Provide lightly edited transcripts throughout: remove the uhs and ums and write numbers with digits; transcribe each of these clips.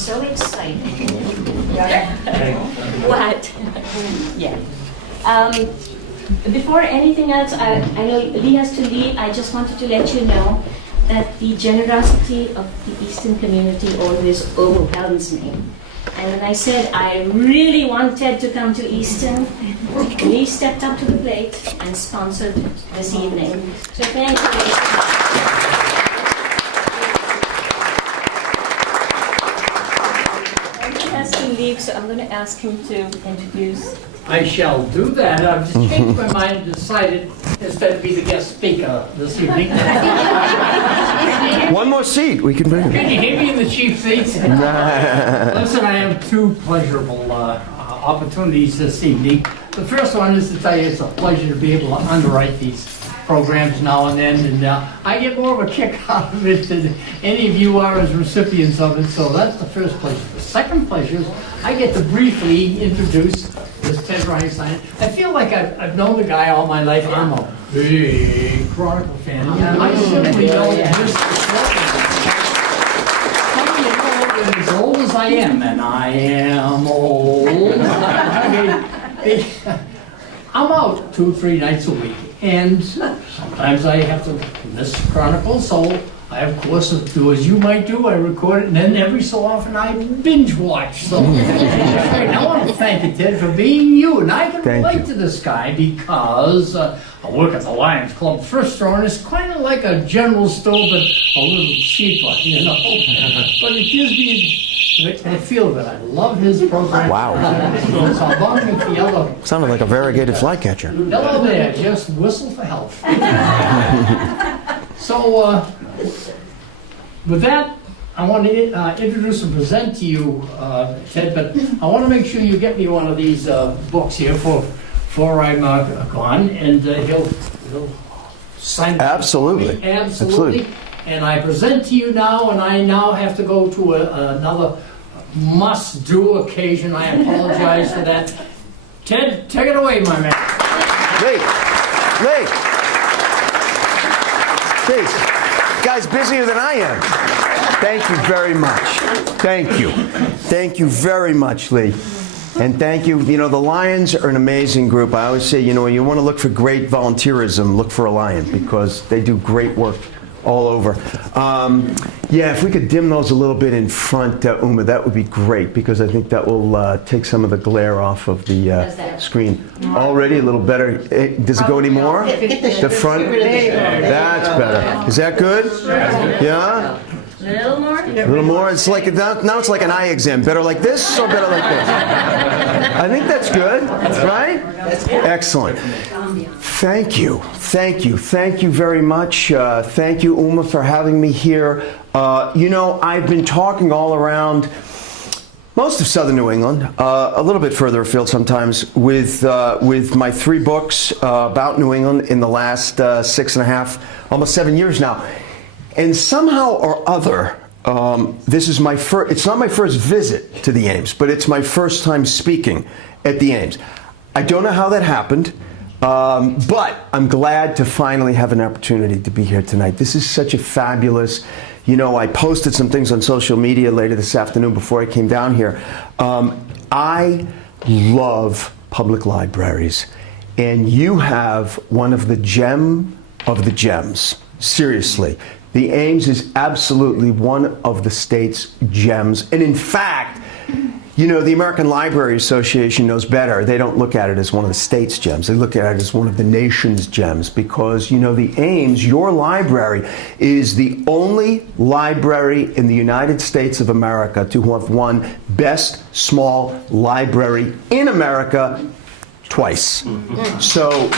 so excited. What? Yeah. Before anything else, I know Lee has to leave. I just wanted to let you know that the generosity of the Easton community always overwhelms me. And when I said I really want Ted to come to Easton, Lee stepped up to the plate and sponsored this evening. So thank you. So I'm going to ask him to introduce. I shall do that. I've just changed my mind and decided instead to be the guest speaker this evening. One more seat we can bring him. Can you hear me in the cheap seats? Listen, I have two pleasurable opportunities this evening. The first one is to tell you it's a pleasure to be able to underwrite these programs now and then, and I get more of a kick out of it than any of you are as recipients of it, so that's the first pleasure. The second pleasure is I get to briefly introduce this Ted Reinstein. I feel like I've known the guy all my life. I'm a big Chronicle fan. I simply know this. As old as I am, and I am old, I'm out 2 or 3 nights a week. And sometimes I have to miss Chronicle, so I, of course, do as you might do. I record it, and then every so often I binge watch. So I want to thank you, Ted, for being you. And I can relate to this guy because I work at the Lions Club thrift store, and it's kind of like a general store, but a little cheaper, you know. But it gives me the feel that I love his program. Wow. So along with the other. Sounded like a variegated flycatcher. Hello there, just whistle for help. So, with that, I want to introduce and present to you, Ted, but I want to make sure you get me one of these books here before I'm gone, and he'll sign it. Absolutely. Absolutely. And I present to you now, and I now have to go to another must-do occasion. I apologize for that. Ted, take it away, my man. Lee. Please. Guy's busier than I am. Thank you very much. Thank you. Thank you very much, Lee. And thank you. You know, the Lions are an amazing group. I always say, you know, you want to look for great volunteerism, look for a Lion, because they do great work all over. Yeah, if we could dim those a little bit in front, Uma, that would be great, because I think that will take some of the glare off of the screen. Already a little better. Does it go any more? The front? That's better. Is that good? Yeah? A little more? A little more? It's like, now it's like an eye exam. Better like this or better like this? I think that's good, right? Excellent. Thank you. Thank you. Thank you very much. Thank you, Uma, for having me here. You know, I've been talking all around most of southern New England, a little bit further afield sometimes, with my 3 books about New England in the last 6.5, almost 7 years now. And somehow or other, this is my first, it's not my first visit to the Ames, but it's my first time speaking at the Ames. I don't know how that happened, but I'm glad to finally have an opportunity to be here tonight. This is such a fabulous, you know, I posted some things on social media later this afternoon before I came down here. I love public libraries, and you have one of the gem of the gems, seriously. The Ames is absolutely one of the state's gems. And in fact, you know, the American Library Association knows better. They don't look at it as one of the state's gems. They look at it as one of the nation's gems, because, you know, the Ames, your library, is the only library in the United States of America to have won Best Small Library in America twice. So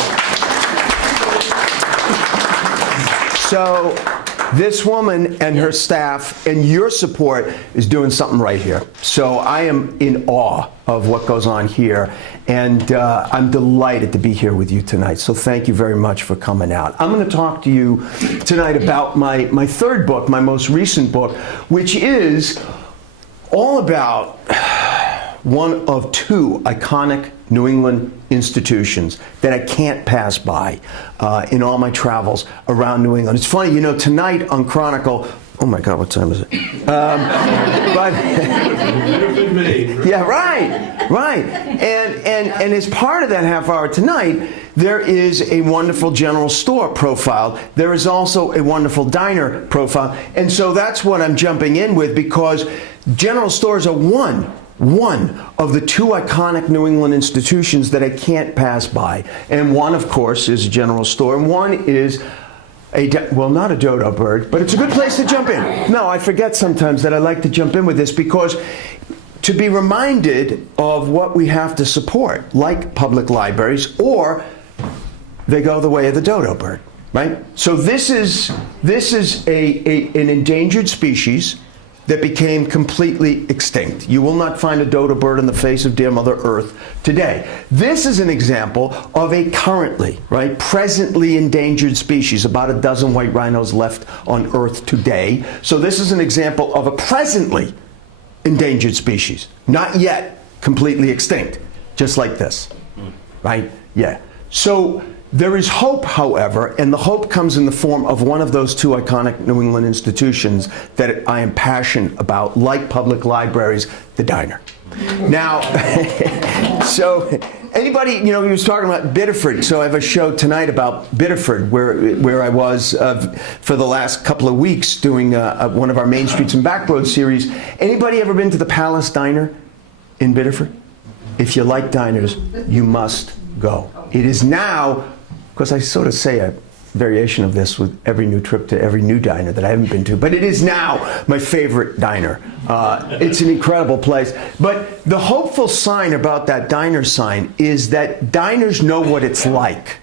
this woman and her staff and your support is doing something right here. So I am in awe of what goes on here, and I'm delighted to be here with you tonight. So thank you very much for coming out. I'm going to talk to you tonight about my 3rd book, my most recent book, which is all about one of 2 iconic New England institutions that I can't pass by in all my travels around New England. It's funny, you know, tonight on Chronicle, Oh my God, what time is it? But yeah, right. And as part of that half hour tonight, there is a wonderful general store profile. There is also a wonderful diner profile. And so that's what I'm jumping in with, because general stores are one of the two iconic New England institutions that I can't pass by. And one, of course, is a general store, and one is well, not a dodo bird, but it's a good place to jump in. No, I forget sometimes that I like to jump in with this, because to be reminded of what we have to support, like public libraries, or they go the way of the dodo bird, right? So this is an endangered species that became completely extinct. You will not find a dodo bird on the face of dear Mother Earth today. This is an example of a presently endangered species, about a dozen white rhinos left on Earth today. So this is an example of a presently endangered species, not yet completely extinct, just like this, right? Yeah. So there is hope, however, and the hope comes in the form of one of those two iconic New England institutions that I am passionate about, like public libraries, the diner. Now, so anybody, he was talking about Biddeford, so I have a show tonight about Biddeford, where I was for the last couple of weeks doing one of our Main Streets and Backroads series. Anybody ever been to the Palace Diner in Biddeford? If you like diners, you must go. It is now, because I sort of say a variation of this with every new trip to every new diner that I haven't been to, but it is now my favorite diner. It's an incredible place. But the hopeful sign about that diner sign is that diners know what it's like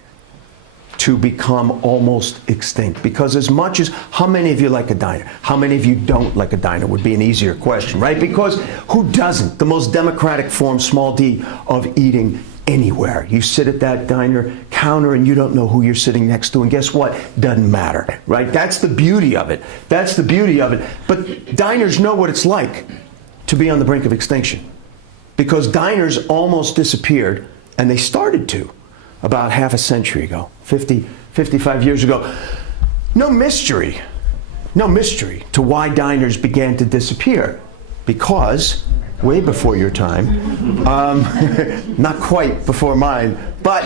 to become almost extinct. Because as much as, how many of you like a diner? How many of you don't like a diner would be an easier question, right? Because who doesn't? The most democratic form, small d, of eating anywhere. You sit at that diner counter and you don't know who you're sitting next to, and guess what? Doesn't matter, right? That's the beauty of it. That's the beauty of it. But diners know what it's like to be on the brink of extinction, because diners almost disappeared, and they started to about half a century ago, 55 years ago. No mystery to why diners began to disappear, because way before your time, not quite before mine, but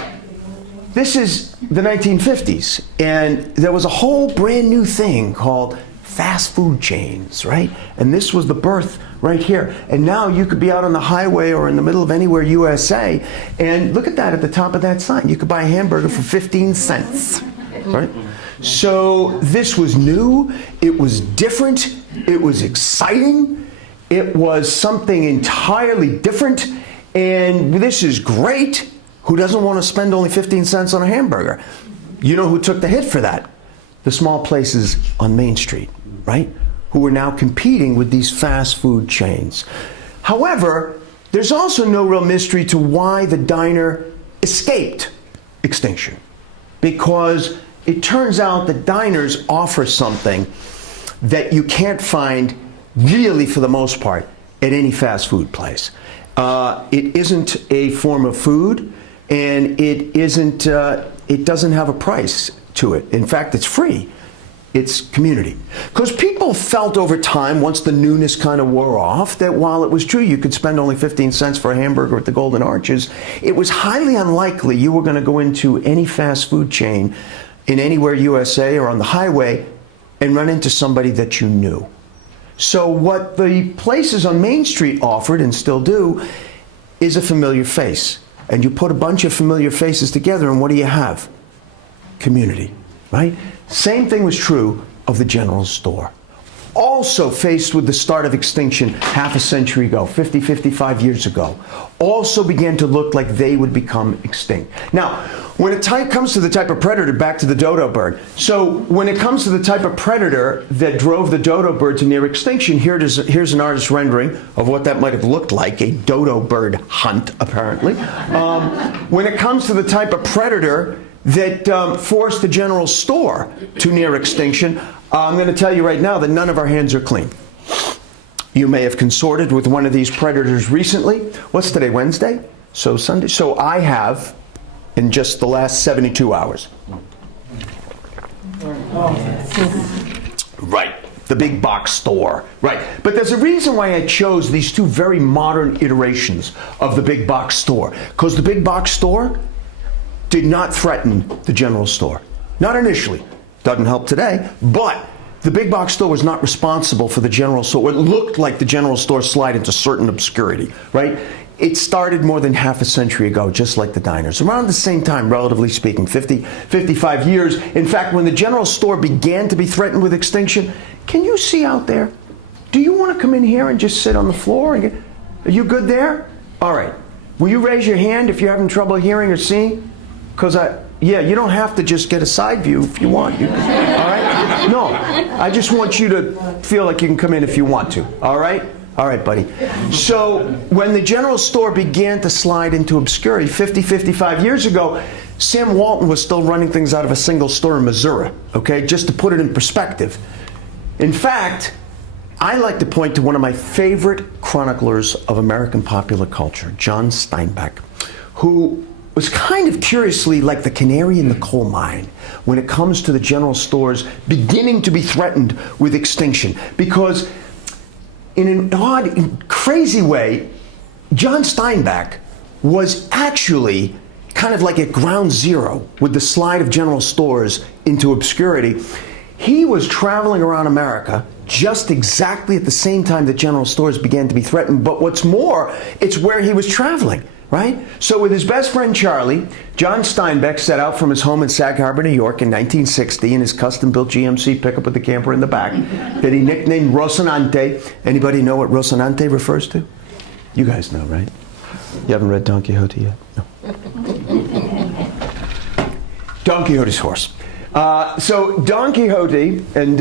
this is the 1950s, and there was a whole brand new thing called fast food chains, right? And this was the birth right here. And now you could be out on the highway or in the middle of anywhere USA, and look at that at the top of that sign. You could buy a hamburger for 15 cents, right? So this was new, it was different, it was exciting. It was something entirely different, and this is great. Who doesn't want to spend only 15 cents on a hamburger? You know who took the hit for that? The small places on Main Street, right? Who are now competing with these fast food chains. However, there's also no real mystery to why the diner escaped extinction, because it turns out that diners offer something that you can't find really, for the most part, at any fast food place. It isn't a form of food, and it doesn't have a price to it. In fact, it's free. It's community. Because people felt over time, once the newness kind of wore off, that while it was true you could spend only 15 cents for a hamburger at the Golden Arches, it was highly unlikely you were going to go into any fast food chain in anywhere USA or on the highway and run into somebody that you knew. So what the places on Main Street offered, and still do, is a familiar face. And you put a bunch of familiar faces together, and what do you have? Community, right? Same thing was true of the general store. Also faced with the start of extinction half a century ago, 55 years ago, also began to look like they would become extinct. Now, when it comes to the type of predator, back to the dodo bird. So when it comes to the type of predator that drove the dodo bird to near extinction, here's an artist's rendering of what that might have looked like, a dodo bird hunt, apparently. When it comes to the type of predator that forced the general store to near extinction, I'm going to tell you right now that none of our hands are clean. You may have consorted with one of these predators recently. What's today, Wednesday? So Sunday. So I have, in just the last 72 hours. Right. the big box store, right? But there's a reason why I chose these two very modern iterations of the big box store. Because the big box store did not threaten the general store. Not initially. Doesn't help today, but the big box store was not responsible for the general store. It looked like the general store slide into certain obscurity, right? It started more than half a century ago, just like the diners. Around the same time, relatively speaking, 55 years. In fact, when the general store began to be threatened with extinction, can you see out there? Do you want to come in here and just sit on the floor? Are you good there? All right. Will you raise your hand if you're having trouble hearing or seeing? Because yeah, you don't have to just get a side view if you want. All right? No, I just want you to feel like you can come in if you want to. All right? All right, buddy. So when the general store began to slide into obscurity 55 years ago, Sam Walton was still running things out of a single store in Missouri, okay, just to put it in perspective. In fact, I like to point to one of my favorite chroniclers of American popular culture, John Steinbeck, who was kind of curiously like the canary in the coal mine when it comes to the general stores beginning to be threatened with extinction. Because in an odd, crazy way, John Steinbeck was actually kind of like at ground zero with the slide of general stores into obscurity. He was traveling around America just exactly at the same time that general stores began to be threatened. But what's more, it's where he was traveling, right? So with his best friend Charlie, John Steinbeck set out from his home in Sag Harbor, New York in 1960 in his custom-built GMC pickup with the camper in the back that he nicknamed Rocinante. Anybody know what Rocinante refers to? You guys know, right? You haven't read Don Quixote yet? No. Don Quixote's horse. So Don Quixote, and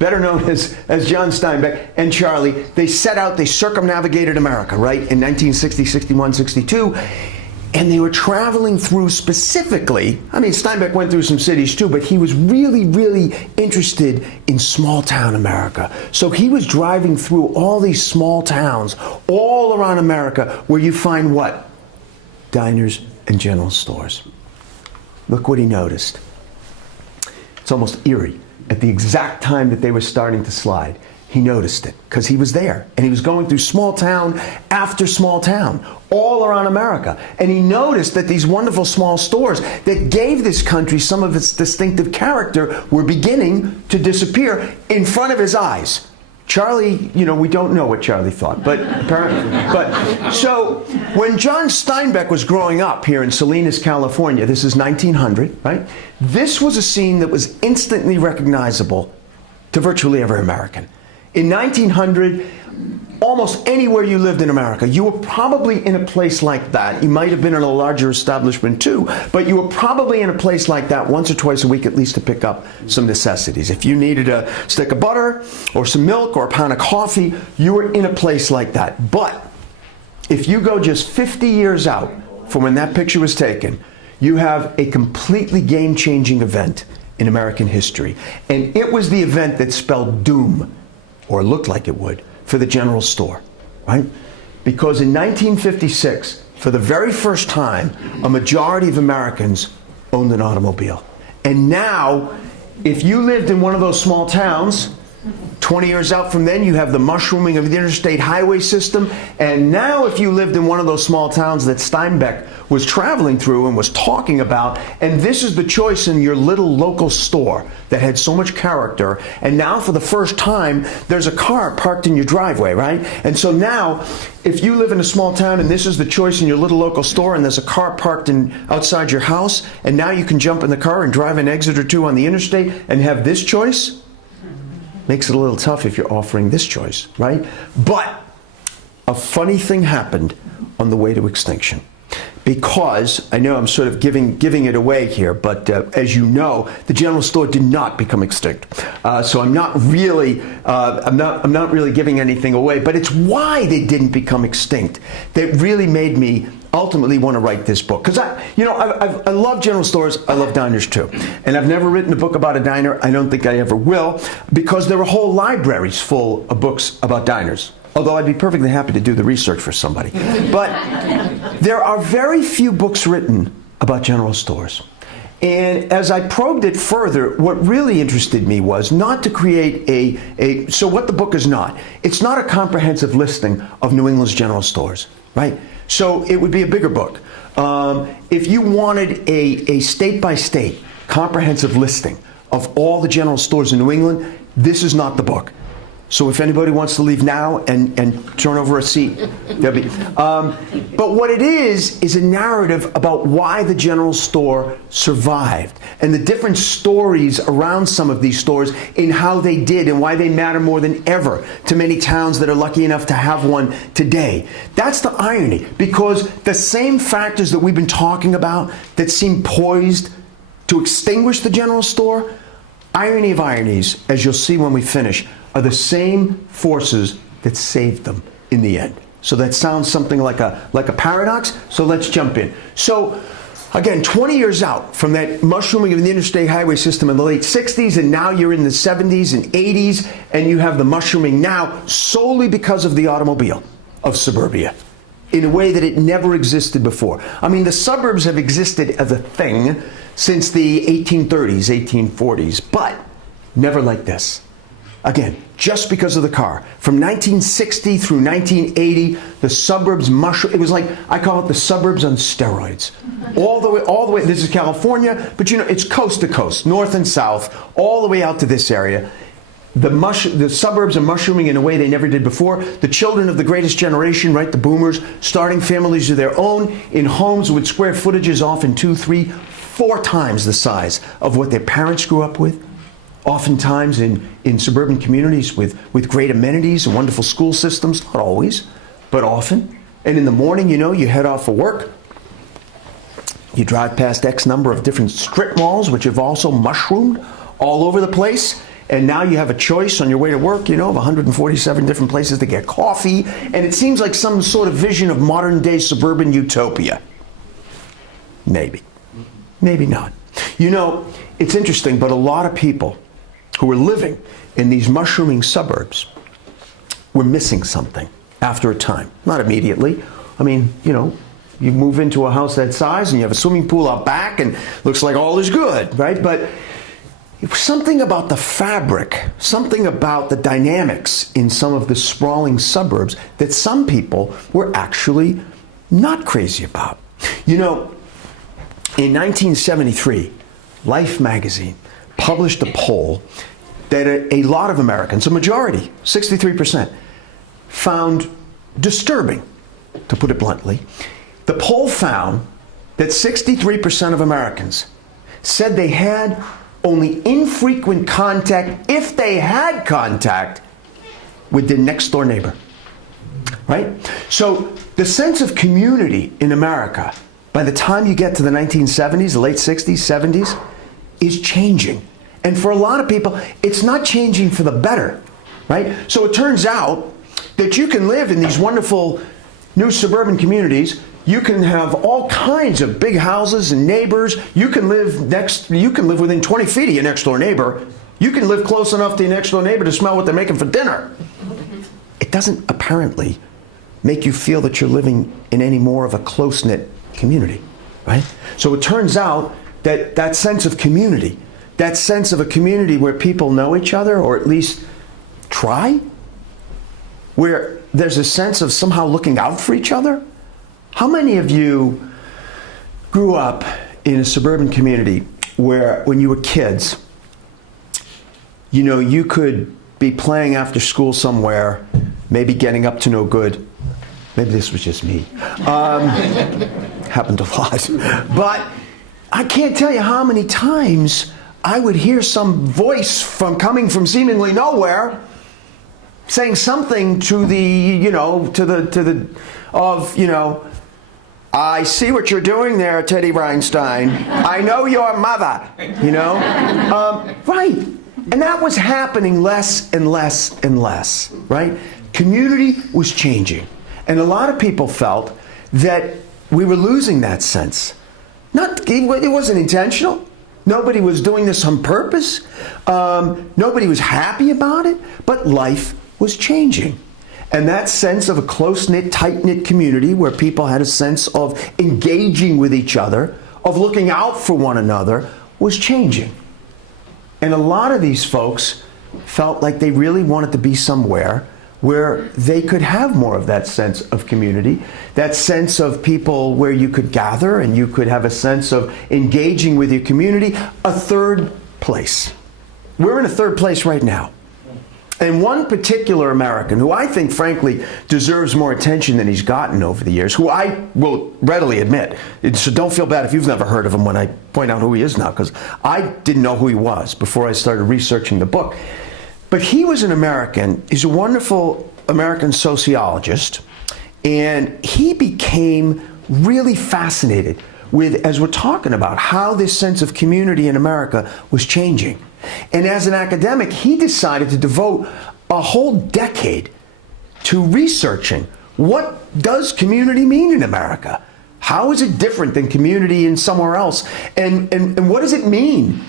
better known as John Steinbeck, and Charlie, they set out, they circumnavigated America, right, in 1960, 61, 62, and they were traveling through specifically, I mean, Steinbeck went through some cities too, but he was really, really interested in small town America. So he was driving through all these small towns all around America where you find what? Diners and general stores. Look what he noticed. It's almost eerie. At the exact time that they were starting to slide, he noticed it because he was there and he was going through small town after small town all around America. And he noticed that these wonderful small stores that gave this country some of its distinctive character were beginning to disappear in front of his eyes. Charlie, you know, we don't know what Charlie thought, but apparently. But so when John Steinbeck was growing up here in Salinas, California, this is 1900, right? This was a scene that was instantly recognizable to virtually every American. In 1900, almost anywhere you lived in America, you were probably in a place like that. You might have been in a larger establishment too, but you were probably in a place like that once or twice a week at least to pick up some necessities. If you needed a stick of butter or some milk or a pound of coffee, you were in a place like that. But if you go just 50 years out from when that picture was taken, you have a completely game-changing event in American history. And it was the event that spelled doom, or looked like it would, for the general store, right? Because in 1956, for the very first time, a majority of Americans owned an automobile. And now, if you lived in one of those small towns, 20 years out from then, you have the mushrooming of the interstate highway system. And now if you lived in one of those small towns that Steinbeck was traveling through and was talking about, and this is the choice in your little local store that had so much character, and now for the first time, there's a car parked in your driveway, right? And so now, if you live in a small town and this is the choice in your little local store and there's a car parked outside your house, and now you can jump in the car and drive an exit or two on the interstate and have this choice, makes it a little tough if you're offering this choice, right? But a funny thing happened on the way to extinction. Because, I know I'm sort of giving it away here, but as you know, the general store did not become extinct. So I'm not really giving anything away, but it's why they didn't become extinct that really made me ultimately want to write this book. Because I love general stores, I love diners too. And I've never written a book about a diner, I don't think I ever will, because there are whole libraries full of books about diners. Although I'd be perfectly happy to do the research for somebody. But there are very few books written about general stores. And as I probed it further, what really interested me was not to create so what the book is not. It's not a comprehensive listing of New England's general stores, right? So it would be a bigger book. If you wanted a state-by-state comprehensive listing of all the general stores in New England, this is not the book. So if anybody wants to leave now and turn over a seat, Debbie. But what it is a narrative about why the general store survived and the different stories around some of these stores in how they did and why they matter more than ever to many towns that are lucky enough to have one today. That's the irony, because the same factors that we've been talking about that seem poised to extinguish the general store, irony of ironies, as you'll see when we finish, are the same forces that saved them in the end. So that sounds something like a paradox, so let's jump in. So again, 20 years out from that mushrooming of the interstate highway system in the late 60s, and now you're in the 70s and 80s, and you have the mushrooming now solely because of the automobile of suburbia in a way that it never existed before. I mean, the suburbs have existed as a thing since the 1830s, 1840s, but never like this. Again, just because of the car. From 1960 through 1980, the suburbs mushroomed. It was like, I call it the suburbs on steroids. All the way, this is California, but it's coast to coast, north and south, all the way out to this area. The suburbs are mushrooming in a way they never did before. The children of the greatest generation, right, the boomers, starting families of their own in homes with square footages often 2, 3, 4 times the size of what their parents grew up with. Oftentimes in suburban communities with great amenities and wonderful school systems, not always, but often. And in the morning, you head off for work. You drive past X number of different strip malls, which have also mushroomed all over the place. And now you have a choice on your way to work, of 147 different places to get coffee. And it seems like some sort of vision of modern day suburban utopia. Maybe. Maybe not. It's interesting, but a lot of people who are living in these mushrooming suburbs were missing something after a time. Not immediately. I mean, you move into a house that size and you have a swimming pool out back and looks like all is good, right? But it was something about the fabric, something about the dynamics in some of the sprawling suburbs that some people were actually not crazy about. In 1973, Life magazine published a poll that a lot of Americans, a majority, 63%, found disturbing, to put it bluntly. The poll found that 63% of Americans said they had only infrequent contact, if they had contact, with their next door neighbor. Right? So the sense of community in America, by the time you get to the 1970s, the late 60s, 70s, is changing. And for a lot of people, it's not changing for the better, right? So it turns out that you can live in these wonderful new suburban communities. You can have all kinds of big houses and neighbors. You can live within 20 feet of your next door neighbor. You can live close enough to your next door neighbor to smell what they're making for dinner. It doesn't apparently make you feel that you're living in any more of a close-knit community, right? So it turns out that sense of community, that sense of a community where people know each other, or at least try, where there's a sense of somehow looking out for each other. How many of you grew up in a suburban community where when you were kids, you could be playing after school somewhere, maybe getting up to no good. Maybe this was just me. Happened a lot. But I can't tell you how many times I would hear some voice coming from seemingly nowhere saying something to I see what you're doing there, Teddy Reinstein. I know your mother, right. And that was happening less and less and less, right? Community was changing. And a lot of people felt that we were losing that sense. It wasn't intentional. Nobody was doing this on purpose. Nobody was happy about it, but life was changing. And that sense of a close-knit, tight-knit community where people had a sense of engaging with each other of looking out for one another was changing. And a lot of these folks felt like they really wanted to be somewhere where they could have more of that sense of community, that sense of people where you could gather and you could have a sense of engaging with your community. A third place. We're in a third place right now. And one particular American who I think, frankly, deserves more attention than he's gotten over the years, who I will readily admit, so don't feel bad if you've never heard of him when I point out who he is now, because I didn't know who he was before I started researching the book. But he was an American. He's a wonderful American sociologist, and he became really fascinated with, as we're talking about, how this sense of community in America was changing. And as an academic, he decided to devote a whole decade to researching what does community mean in America? How is it different than community in somewhere else? And what does it mean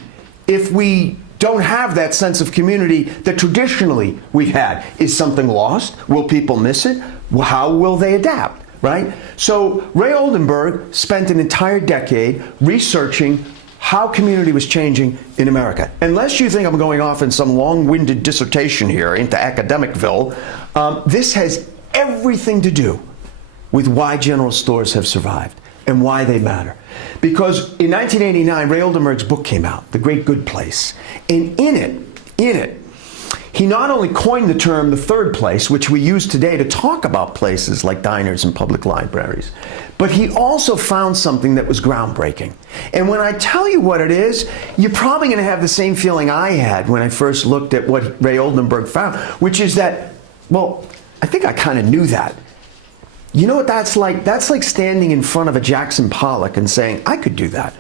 if we don't have that sense of community that traditionally we've had? Is something lost? Will people miss it? How will they adapt, right? So Ray Oldenburg spent an entire decade researching how community was changing in America. Unless you think I'm going off in some long-winded dissertation here into academicville, this has everything to do with why general stores have survived and why they matter. Because in 1989, Ray Oldenburg's book came out, The Great Good Place. And in it, he not only coined the term the third place, which we use today to talk about places like diners and public libraries, but he also found something that was groundbreaking. And when I tell you what it is, you're probably going to have the same feeling I had when I first looked at what Ray Oldenburg found, which is that, well, I think I kind of knew that. You know what that's like? That's like standing in front of a Jackson Pollock and saying, I could do that.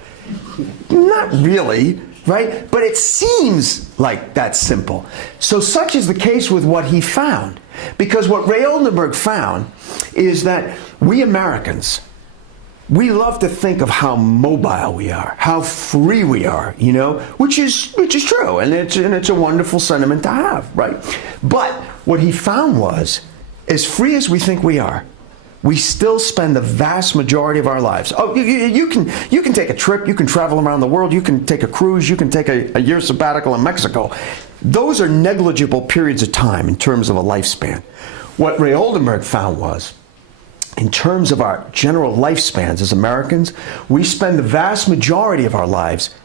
Not really. Right? But it seems like that's simple. So such is the case with what he found. Because what Ray Oldenburg found is that we Americans, we love to think of how mobile we are, how free we are, you know, which is true, and it's a wonderful sentiment to have, right? But what he found was, as free as we think we are, we still spend the vast majority of our lives. Oh, you can take a trip, you can travel around the world, you can take a cruise, you can take a year sabbatical in Mexico. Those are negligible periods of time in terms of a lifespan. What Ray Oldenburg found was, in terms of our general lifespans as Americans, we spend the vast majority of our lives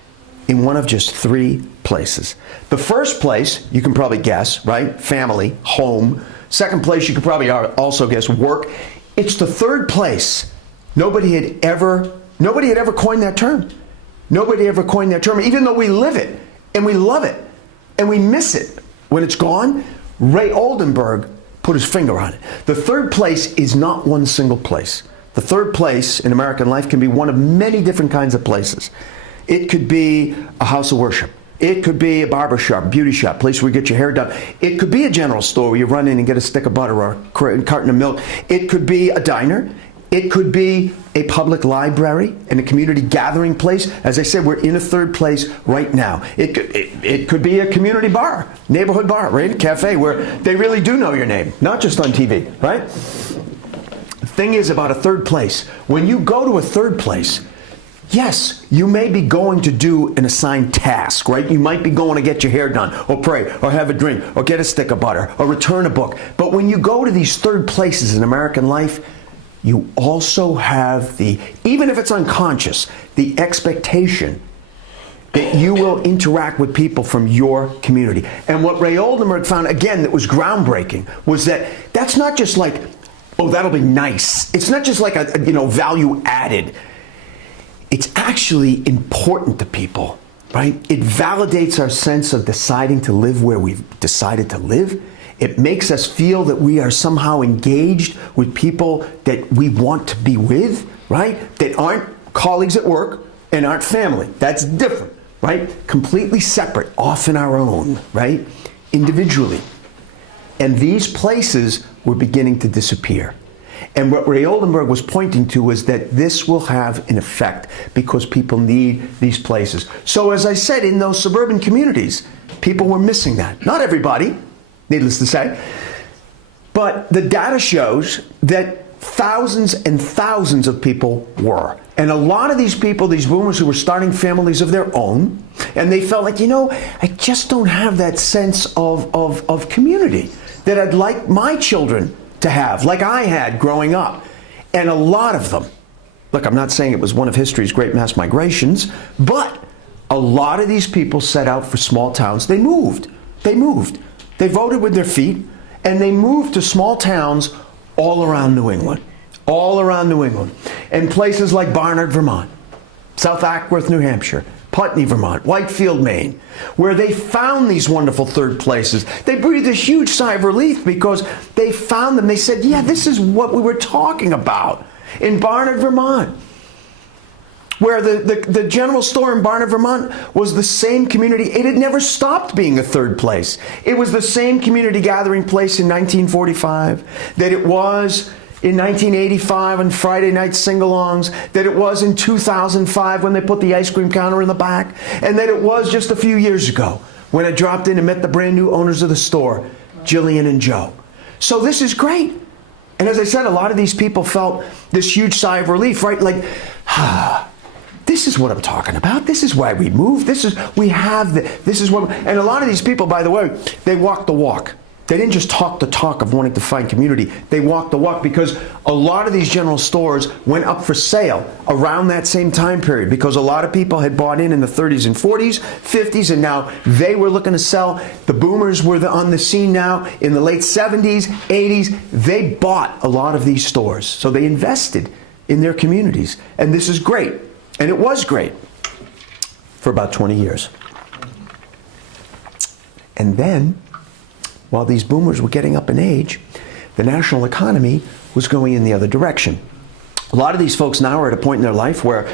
in one of just three places. The first place, you can probably guess, right? Family, home. Second place, you could probably also guess, work. It's the third place. Nobody had ever coined that term. Nobody ever coined that term, even though we live it, and we love it, and we miss it when it's gone. Ray Oldenburg put his finger on it. The third place is not one single place. The third place in American life can be one of many different kinds of places. It could be a house of worship. It could be a barber shop, beauty shop, place where you get your hair done. It could be a general store where you run in and get a stick of butter or a carton of milk. It could be a diner. It could be a public library and a community gathering place. As I said, we're in a third place right now. It could be a community bar, neighborhood bar, right? A cafe where they really do know your name, not just on TV, right? The thing is about a third place. When you go to a third place, yes, you may be going to do an assigned task, right? You might be going to get your hair done, or pray, or have a drink, or get a stick of butter, or return a book. But when you go to these third places in American life, you also have even if it's unconscious, the expectation that you will interact with people from your community. And what Ray Oldenburg found, again, that was groundbreaking, was that that's not just like, oh, that'll be nice. It's not just like a value added. It's actually important to people, right? It validates our sense of deciding to live where we've decided to live. It makes us feel that we are somehow engaged with people that we want to be with, right? That aren't colleagues at work and aren't family. That's different, right? Completely separate, often our own, right? Individually. And these places were beginning to disappear. And what Ray Oldenburg was pointing to was that this will have an effect because people need these places. So as I said, in those suburban communities, people were missing that. Not everybody, needless to say. But the data shows that thousands and thousands of people were. And a lot of these people, these boomers who were starting families of their own, and they felt like, I just don't have that sense of community that I'd like my children to have, like I had growing up. And a lot of them, look, I'm not saying it was one of history's great mass migrations, but a lot of these people set out for small towns. They moved. They voted with their feet, and they moved to small towns all around New England. All around New England. And places like Barnard, Vermont, South Acworth, New Hampshire, Putney, Vermont, Whitefield, Maine, where they found these wonderful third places. They breathed a huge sigh of relief because they found them. They said, yeah, this is what we were talking about in Barnard, Vermont, where the general store in Barnard, Vermont was the same community. It had never stopped being a third place. It was the same community gathering place in 1945 that it was in 1985 on Friday night sing-alongs, that it was in 2005 when they put the ice cream counter in the back, and that it was just a few years ago when I dropped in and met the brand new owners of the store, Jillian and Joe. So this is great. And as I said, a lot of these people felt this huge sigh of relief, right? Like, this is what I'm talking about. This is why we moved. This is what, and a lot of these people, by the way, they walked the walk. They didn't just talk the talk of wanting to find community. They walked the walk because a lot of these general stores went up for sale around that same time period because a lot of people had bought in the 30s and 40s, 50s, and now they were looking to sell. The boomers were on the scene now in the late 70s, 80s. They bought a lot of these stores. So they invested in their communities. And this is great. And it was great for about 20 years. And then, while these boomers were getting up in age, the national economy was going in the other direction. A lot of these folks now are at a point in their life where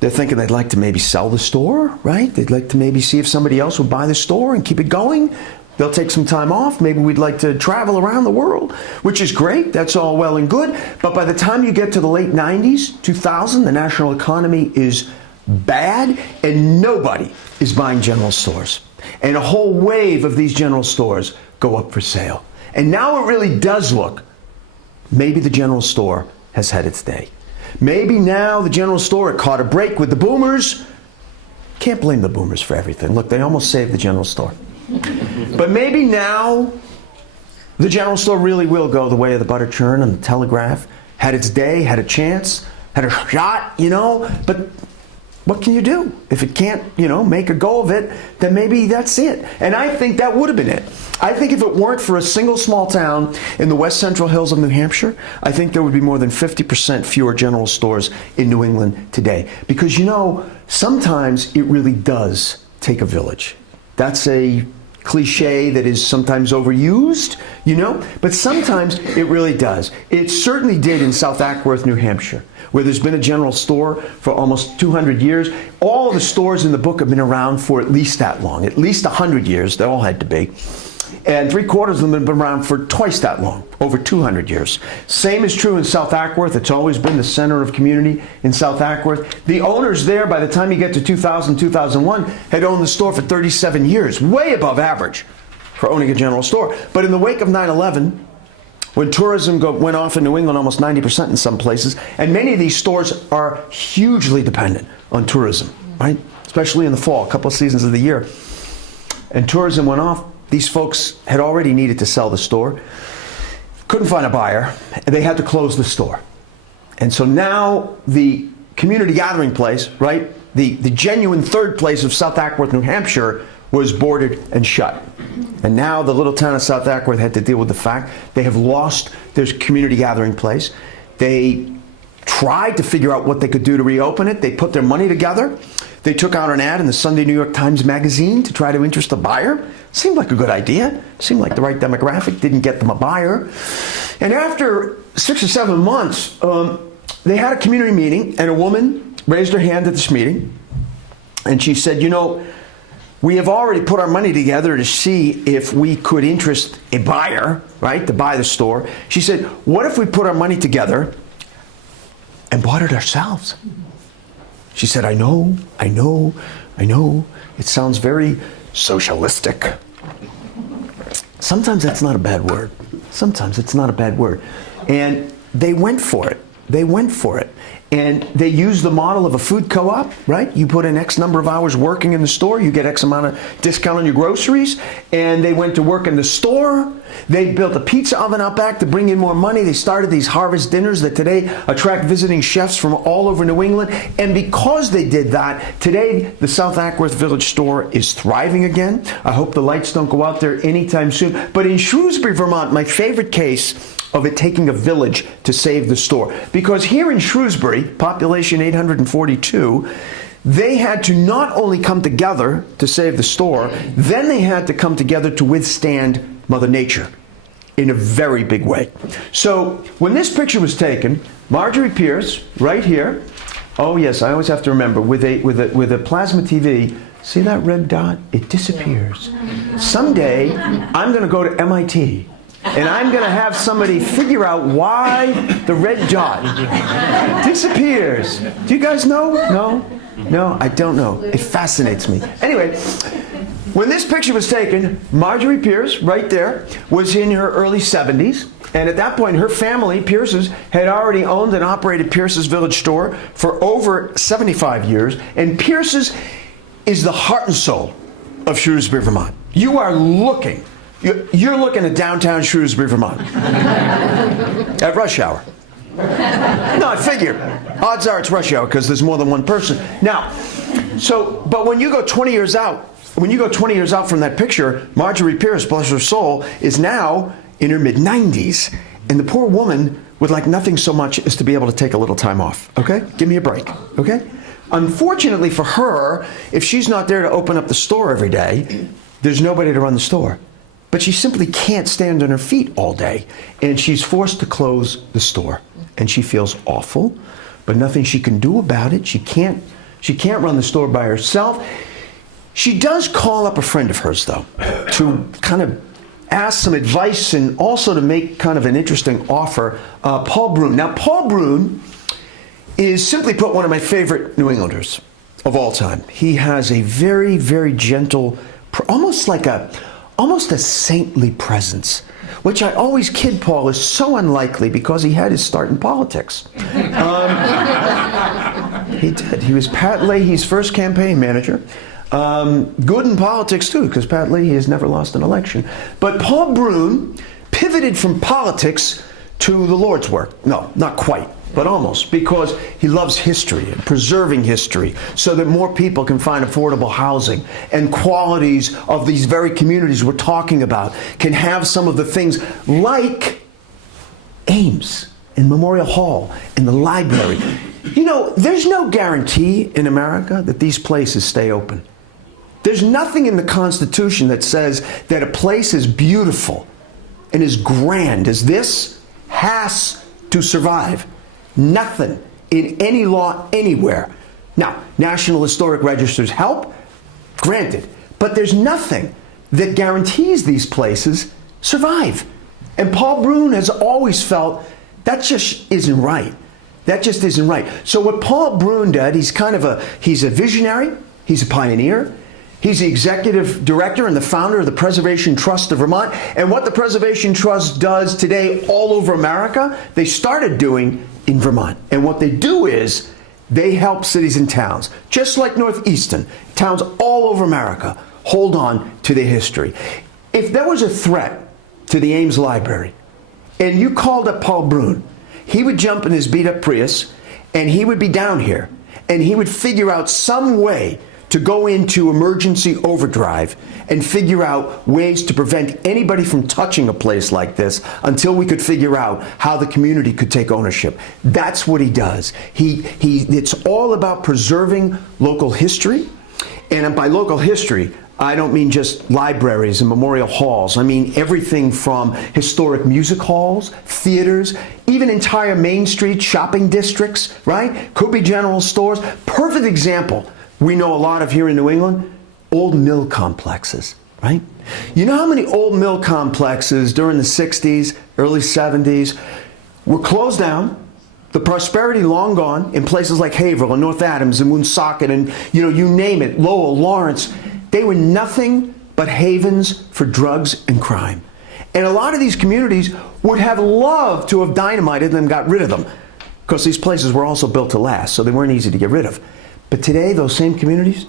they're thinking they'd like to maybe sell the store, right? They'd like to maybe see if somebody else would buy the store and keep it going. They'll take some time off. Maybe we'd like to travel around the world, which is great. That's all well and good. But by the time you get to the late 90s, 2000, the national economy is bad and nobody is buying general stores. And a whole wave of these general stores go up for sale. And now it really does look, maybe the general store has had its day. Maybe now the general store caught a break with the boomers. Can't blame the boomers for everything. Look, they almost saved the general store. But maybe now the general store really will go the way of the butter churn and the telegraph. Had its day, had a chance, had a shot, but what can you do? If it can't, make a go of it, then maybe that's it. And I think that would have been it. I think if it weren't for a single small town in the west central hills of New Hampshire, I think there would be more than 50% fewer general stores in New England today. Because, sometimes it really does take a village. That's a cliche that is sometimes overused, but sometimes it really does. It certainly did in South Acworth, New Hampshire, where there's been a general store for almost 200 years. All of the stores in the book have been around for at least that long, at least 100 years. They all had to be. And 3/4 of them have been around for twice that long, over 200 years. Same is true in South Acworth. It's always been the center of community in South Acworth. The owners there, by the time you get to 2000, 2001, had owned the store for 37 years, way above average for owning a general store. But in the wake of 9/11, when tourism went off in New England almost 90% in some places, and many of these stores are hugely dependent on tourism, right? Especially in the fall, a couple of seasons of the year. And tourism went off. These folks had already needed to sell the store, couldn't find a buyer, and they had to close the store. And so now the community gathering place, right, the genuine third place of South Acworth, New Hampshire, was boarded and shut. And now the little town of South Acworth had to deal with the fact they have lost their community gathering place. They tried to figure out what they could do to reopen it. They put their money together. They took out an ad in the Sunday New York Times Magazine to try to interest a buyer. Seemed like a good idea. Seemed like the right demographic. Didn't get them a buyer. And after 6 or 7 months, they had a community meeting, and a woman raised her hand at this meeting. And she said, we have already put our money together to see if we could interest a buyer, right, to buy the store. She said, what if we put our money together and bought it ourselves? She said, I know. It sounds very socialistic. Sometimes that's not a bad word. And they went for it. they went for it. And they used the model of a food co-op, right? You put in X number of hours working in the store, you get X amount of discount on your groceries. And they went to work in the store. They built a pizza oven out back to bring in more money. They started these harvest dinners that today attract visiting chefs from all over New England. And because they did that, today the South Ackworth Village store is thriving again. I hope the lights don't go out there anytime soon. But in Shrewsbury, Vermont, my favorite case of it taking a village to save the store. Because here in Shrewsbury, population 842, they had to not only come together to save the store, then they had to come together to withstand Mother Nature in a very big way. So when this picture was taken, Marjorie Pierce, right here, oh yes, I always have to remember, with a plasma TV, see that red dot? It disappears. Someday, I'm going to go to MIT, and I'm going to have somebody figure out why the red dot disappears. Do you guys know? No? No, I don't know. It fascinates me. Anyway, when this picture was taken, Marjorie Pierce, right there, was in her early 70s. And at that point, her family, Pierce's, had already owned and operated Pierce's Village store for over 75 years. And Pierce's is the heart and soul of Shrewsbury, Vermont. You are looking. You're looking at downtown Shrewsbury, Vermont at rush hour. No, I figure. Odds are it's rush hour because there's more than one person. Now, but when you go 20 years out, from that picture, Marjorie Pierce, bless her soul, is now in her mid-90s. And the poor woman would like nothing so much as to be able to take a little time off. Okay? Give me a break. Okay? Unfortunately for her, if she's not there to open up the store every day, there's nobody to run the store. But she simply can't stand on her feet all day. And she's forced to close the store. And she feels awful, but nothing she can do about it. She can't run the store by herself. She does call up a friend of hers, though, to kind of ask some advice and also to make kind of an interesting offer. Paul Brune. Now, Paul Brune is, simply put, one of my favorite New Englanders of all time. He has a very, very gentle, almost a saintly presence, which I always kid Paul is so unlikely because he had his start in politics. He did. He was Pat Leahy's first campaign manager. Good in politics, too, because Pat Leahy has never lost an election. But Paul Brune pivoted from politics to the Lord's work. No, not quite, but almost, because he loves history and preserving history so that more people can find affordable housing and qualities of these very communities we're talking about can have some of the things like Ames and Memorial Hall and the library. You know, there's no guarantee in America that these places stay open. There's nothing in the Constitution that says that a place as beautiful and as grand as this has to survive. Nothing in any law anywhere. Now, National Historic Registers help, granted, but there's nothing that guarantees these places survive. And Paul Brune has always felt that just isn't right. That just isn't right. So what Paul Brune did, he's a visionary, he's a pioneer, he's the executive director and the founder of the Preservation Trust of Vermont. And what the Preservation Trust does today all over America, they started doing in Vermont. And what they do is they help cities and towns, just like North Easton, towns all over America, hold on to their history. If there was a threat to the Ames Library and you called up Paul Brune, he would jump in his beat-up Prius and he would be down here and he would figure out some way to go into emergency overdrive and figure out ways to prevent anybody from touching a place like this until we could figure out how the community could take ownership. That's what he does. It's all about preserving local history. And by local history, I don't mean just libraries and memorial halls. I mean everything from historic music halls, theaters, even entire Main Street shopping districts, right? Could be general stores. Perfect example we know a lot of here in New England, old mill complexes, right? You know how many old mill complexes during the 60s, early 70s were closed down, the prosperity long gone in places like Haverhill and North Adams and Woonsocket and, you name it, Lowell, Lawrence. They were nothing but havens for drugs and crime. And a lot of these communities would have loved to have dynamited them and got rid of them. because these places were also built to last, so they weren't easy to get rid of. But today, those same communities,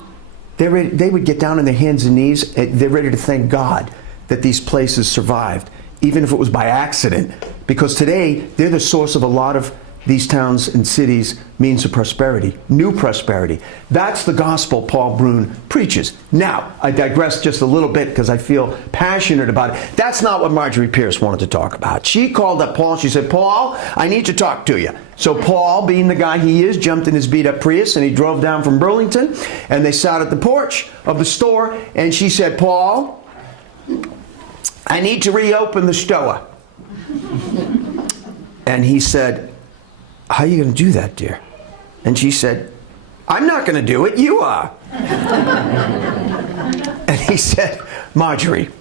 they would get down on their hands and knees, and they're ready to thank God that these places survived, even if it was by accident. Because today, they're the source of a lot of these towns and cities' means of prosperity, new prosperity. That's the gospel Paul Brune preaches. Now, I digress just a little bit because I feel passionate about it. That's not what Marjorie Pierce wanted to talk about. She called up Paul. She said, Paul, I need to talk to you. So Paul, being the guy he is, jumped in his beat-up Prius and he drove down from Burlington, and they sat at the porch of the store, and she said, Paul, I need to reopen the store. And he said, how are you going to do that, dear? And she said, I'm not going to do it, you are. And he said, Marjorie,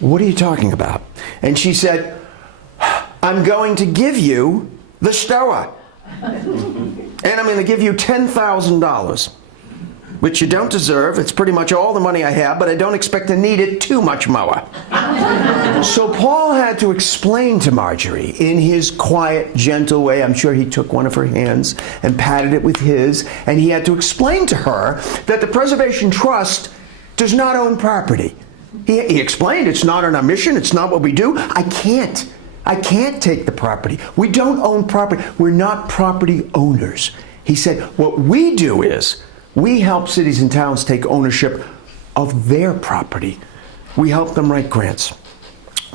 what are you talking about? And she said, I'm going to give you the store. And I'm going to give you $10,000, which you don't deserve. It's pretty much all the money I have, but I don't expect to need it too much more. So Paul had to explain to Marjorie in his quiet, gentle way. I'm sure he took one of her hands and patted it with his, and he had to explain to her that the Preservation Trust does not own property. He explained it's not on our mission, it's not what we do. I can't take the property. We don't own property. We're not property owners. He said, what we do is we help cities and towns take ownership of their property. We help them write grants.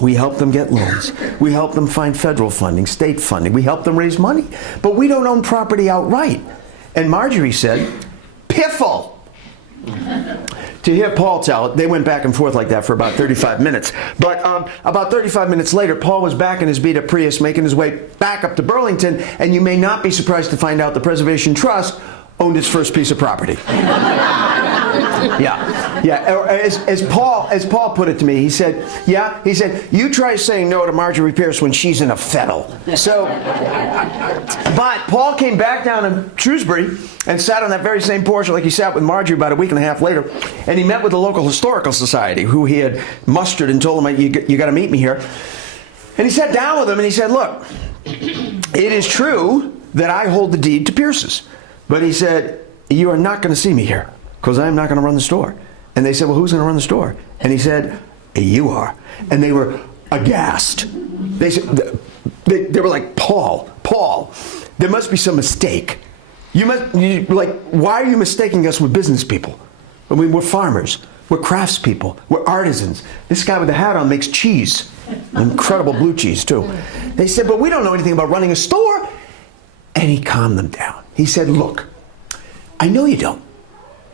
We help them get loans. We help them find federal funding, state funding. We help them raise money. But we don't own property outright. And Marjorie said, piffle. To hear Paul tell it, they went back and forth like that for about 35 minutes. But about 35 minutes later, Paul was back in his beat-up Prius making his way back up to Burlington, and you may not be surprised to find out the Preservation Trust owned its first piece of property. Yeah. As Paul put it to me, he said, you try saying no to Marjorie Pierce when she's in a fettle. So, but Paul came back down to Shrewsbury and sat on that very same porch like he sat with Marjorie about a week and a half later, and he met with the local historical society who he had mustered and told him, you got to meet me here. And he sat down with them and he said, look, it is true that I hold the deed to Pierce's. But he said, you are not going to see me here because I'm not going to run the store. And they said, well, who's going to run the store? And he said, you are. And they were aghast. They said, they were like, Paul, there must be some mistake. Why are you mistaking us with business people? I mean, we're farmers. We're craftspeople. We're artisans. This guy with the hat on makes cheese. Incredible blue cheese, too. They said, but we don't know anything about running a store. And he calmed them down. He said, look, I know you don't,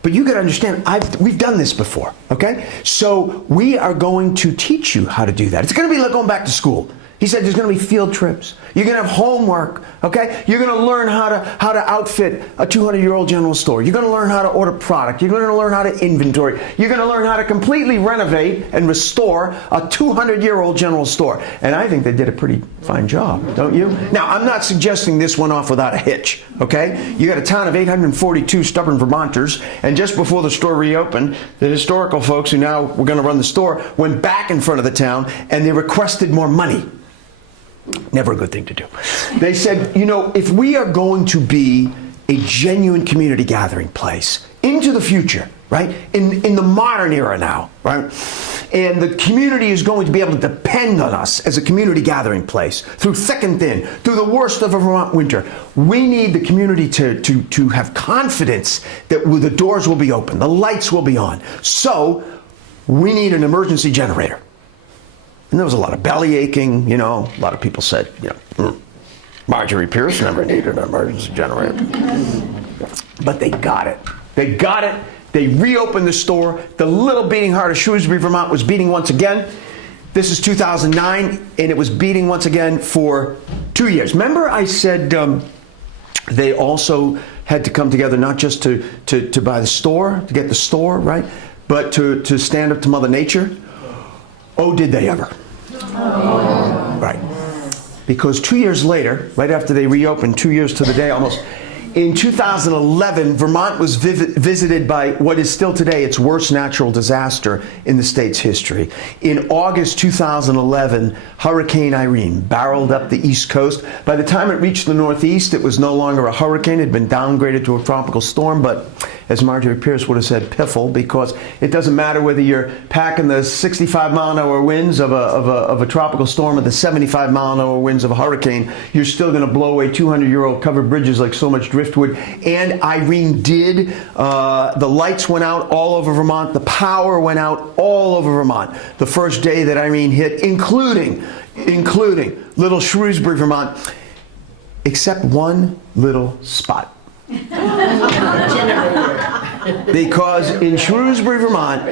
but you got to understand, we've done this before, okay? So we are going to teach you how to do that. It's going to be like going back to school. He said there's going to be field trips. You're going to have homework, okay? You're going to learn how to outfit a 200-year-old general store. You're going to learn how to order product. You're going to learn how to inventory. You're going to learn how to completely renovate and restore a 200-year-old general store. And I think they did a pretty fine job, don't you? Now, I'm not suggesting this went off without a hitch, okay? You got a town of 842 stubborn Vermonters, and just before the store reopened, the historical folks who now were going to run the store went back in front of the town, and they requested more money. Never a good thing to do. They said, if we are going to be a genuine community gathering place into the future, right? In the modern era now, right? And the community is going to be able to depend on us as a community gathering place through thick and thin, through the worst of a Vermont winter. We need the community to have confidence that the doors will be open, the lights will be on. So we need an emergency generator. And there was a lot of belly aching, a lot of people said, Marjorie Pierce never needed an emergency generator. But they got it. They reopened the store. The little beating heart of Shrewsbury, Vermont was beating once again. This is 2009, and it was beating once again for 2 years. Remember I said they also had to come together not just to buy the store, to get the store, right? But to stand up to Mother Nature. Oh, did they ever? Oh. Right. Because 2 years later, right after they reopened, 2 years to the day almost, In 2011, Vermont was visited by what is still today its worst natural disaster in the state's history. In August 2011, Hurricane Irene barreled up the East Coast. By the time it reached the Northeast, it was no longer a hurricane. It had been downgraded to a tropical storm, but as Marjorie Pierce would have said, piffle, because it doesn't matter whether you're packing the 65-mile-an-hour winds of a tropical storm or the 75-mile-an-hour winds of a hurricane, you're still going to blow away 200-year-old covered bridges like so much driftwood. And Irene did. The lights went out all over Vermont. The power went out all over Vermont the first day that Irene hit, including little Shrewsbury, Vermont, except one little spot. Because in Shrewsbury, Vermont,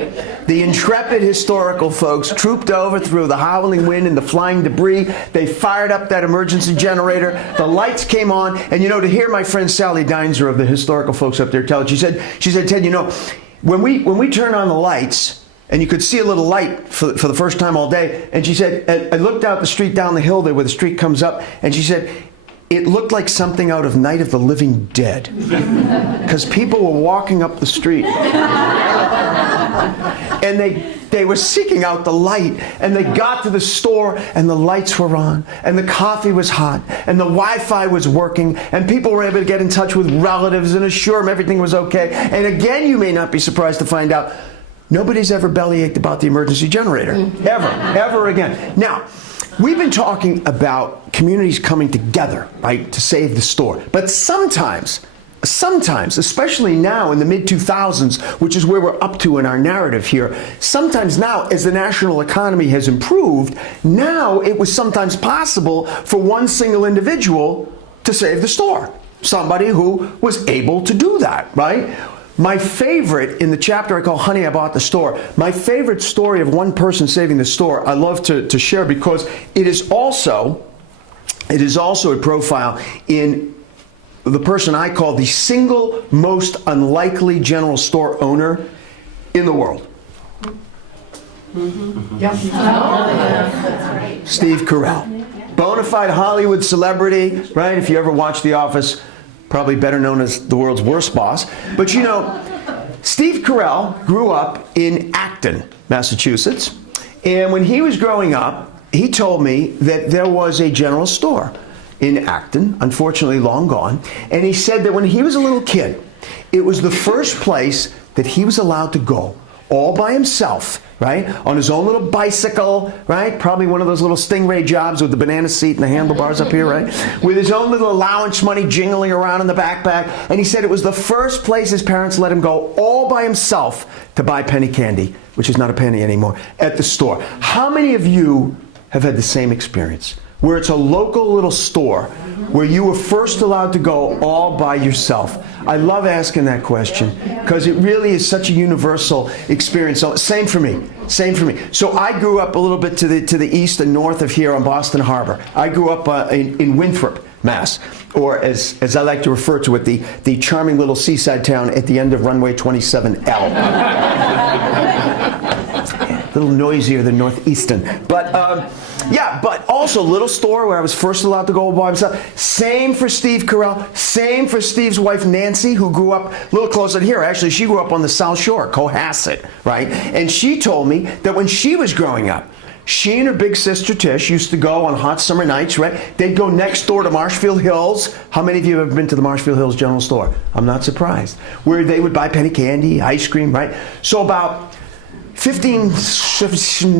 the intrepid historical folks trooped over through the howling wind and the flying debris. They fired up that emergency generator. The lights came on. And, you know, to hear my friend Sally Deinzer of the historical folks up there tell it, she said, Ted, you know, when we turned on the lights, and you could see a little light for the first time all day, and she said, I looked out the street down the hill there where the street comes up, and she said, it looked like something out of Night of the Living Dead, because people were walking up the street, and they were seeking out the light, and they got to the store, and the lights were on, and the coffee was hot, and the Wi-Fi was working, and people were able to get in touch with relatives and assure them everything was okay. And again, you may not be surprised to find out, nobody's ever bellyached about the emergency generator, ever again. Now, we've been talking about communities coming together, right, to save the store. But sometimes, especially now in the mid-2000s, which is where we're up to in our narrative here, sometimes now, as the national economy has improved, now it was sometimes possible for one single individual to save the store. Somebody who was able to do that, right? My favorite, in the chapter I call Honey, I Bought the Store, my favorite story of one person saving the store I love to share, because it is also a profile in the person I call the single most unlikely general store owner in the world. Mm-hmm. Yep. Steve Carell. Bona fide Hollywood celebrity, right? If you ever watch The Office, probably better known as the world's worst boss. But you know, Steve Carell grew up in Acton, Massachusetts. And when he was growing up, he told me that there was a general store in Acton, unfortunately long gone. And he said that when he was a little kid, it was the first place that he was allowed to go all by himself, right? On his own little bicycle, right? Probably one of those little Stingray jobs with the banana seat and the handlebars up here, right? With his own little allowance money jingling around in the backpack. And he said it was the first place his parents let him go all by himself to buy penny candy, which is not a penny anymore, at the store. How many of you have had the same experience, where it's a local little store where you were first allowed to go all by yourself? I love asking that question because it really is such a universal experience. So, same for me. So I grew up a little bit to the east and north of here on Boston Harbor. I grew up in Winthrop, Mass, or as I like to refer to it, the charming little seaside town at the end of runway 27L. A little noisier than Easton, but but also little store where I was first allowed to go by myself. Same for Steve Carell. Same for Steve's wife Nancy, who grew up a little closer to here. Actually, she grew up on the South Shore, Cohasset, right? And she told me that when she was growing up, she and her big sister Tish used to go on hot summer nights, right? They'd go next door to Marshfield Hills. How many of you have been to the Marshfield Hills General Store? I'm not surprised. Where they would buy penny candy, ice cream, right? So about 15,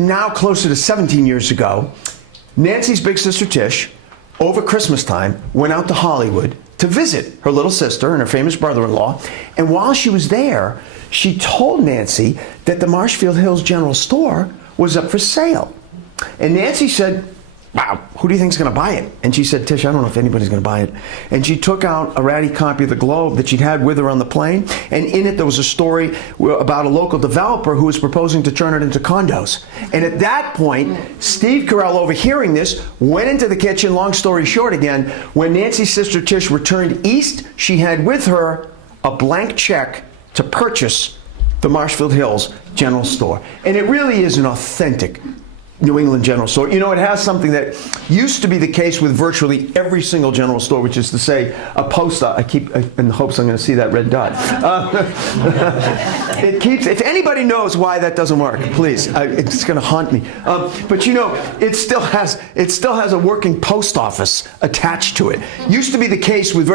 now closer to 17 years ago, Nancy's big sister Tish, over Christmas time, went out to Hollywood to visit her little sister and her famous brother-in-law. And while she was there, she told Nancy that the Marshfield Hills General Store was up for sale. And Nancy said, wow, who do you think's going to buy it? And she said, Tish, I don't know if anybody's going to buy it. And she took out a ratty copy of the Globe that she'd had with her on the plane. And in it, there was a story about a local developer who was proposing to turn it into condos. And at that point, Steve Carell, overhearing this, went into the kitchen. Long story short again, when Nancy's sister Tish returned east, she had with her a blank check to purchase the Marshfield Hills General Store. And it really is an authentic New England general store. You know, it has something that used to be the case with virtually every single general store, which is to say a post I keep in the hopes I'm going to see that red dot. It keeps, if anybody knows why that doesn't work, please, it's going to haunt me. But you know, it still has a working post office attached to it. Used to be the case with,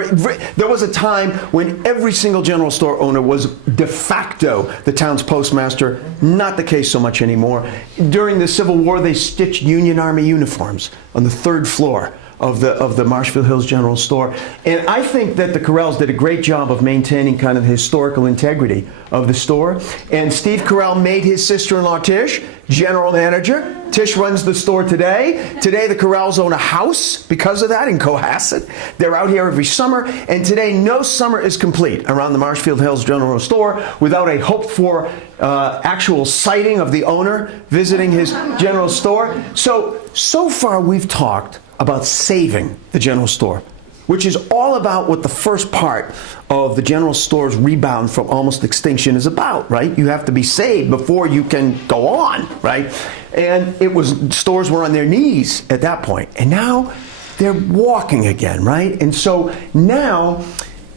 there was a time when every single general store owner was de facto the town's postmaster. Not the case so much anymore. During the Civil War, they stitched Union Army uniforms on the 3rd floor of the Marshfield Hills General Store. And I think that the Carrells did a great job of maintaining kind of the historical integrity of the store. And Steve Carrell made his sister-in-law Tish general manager. Tish runs the store today. Today the Carrells own a house because of that in Cohasset. They're out here every summer. And today no summer is complete around the Marshfield Hills General Store without a hoped-for actual sighting of the owner visiting his general store. So far we've talked about saving the general store, which is all about what the first part of the general store's rebound from almost extinction is about, right? You have to be saved before you can go on, right? And stores were on their knees at that point, and now they're walking again, right? And so now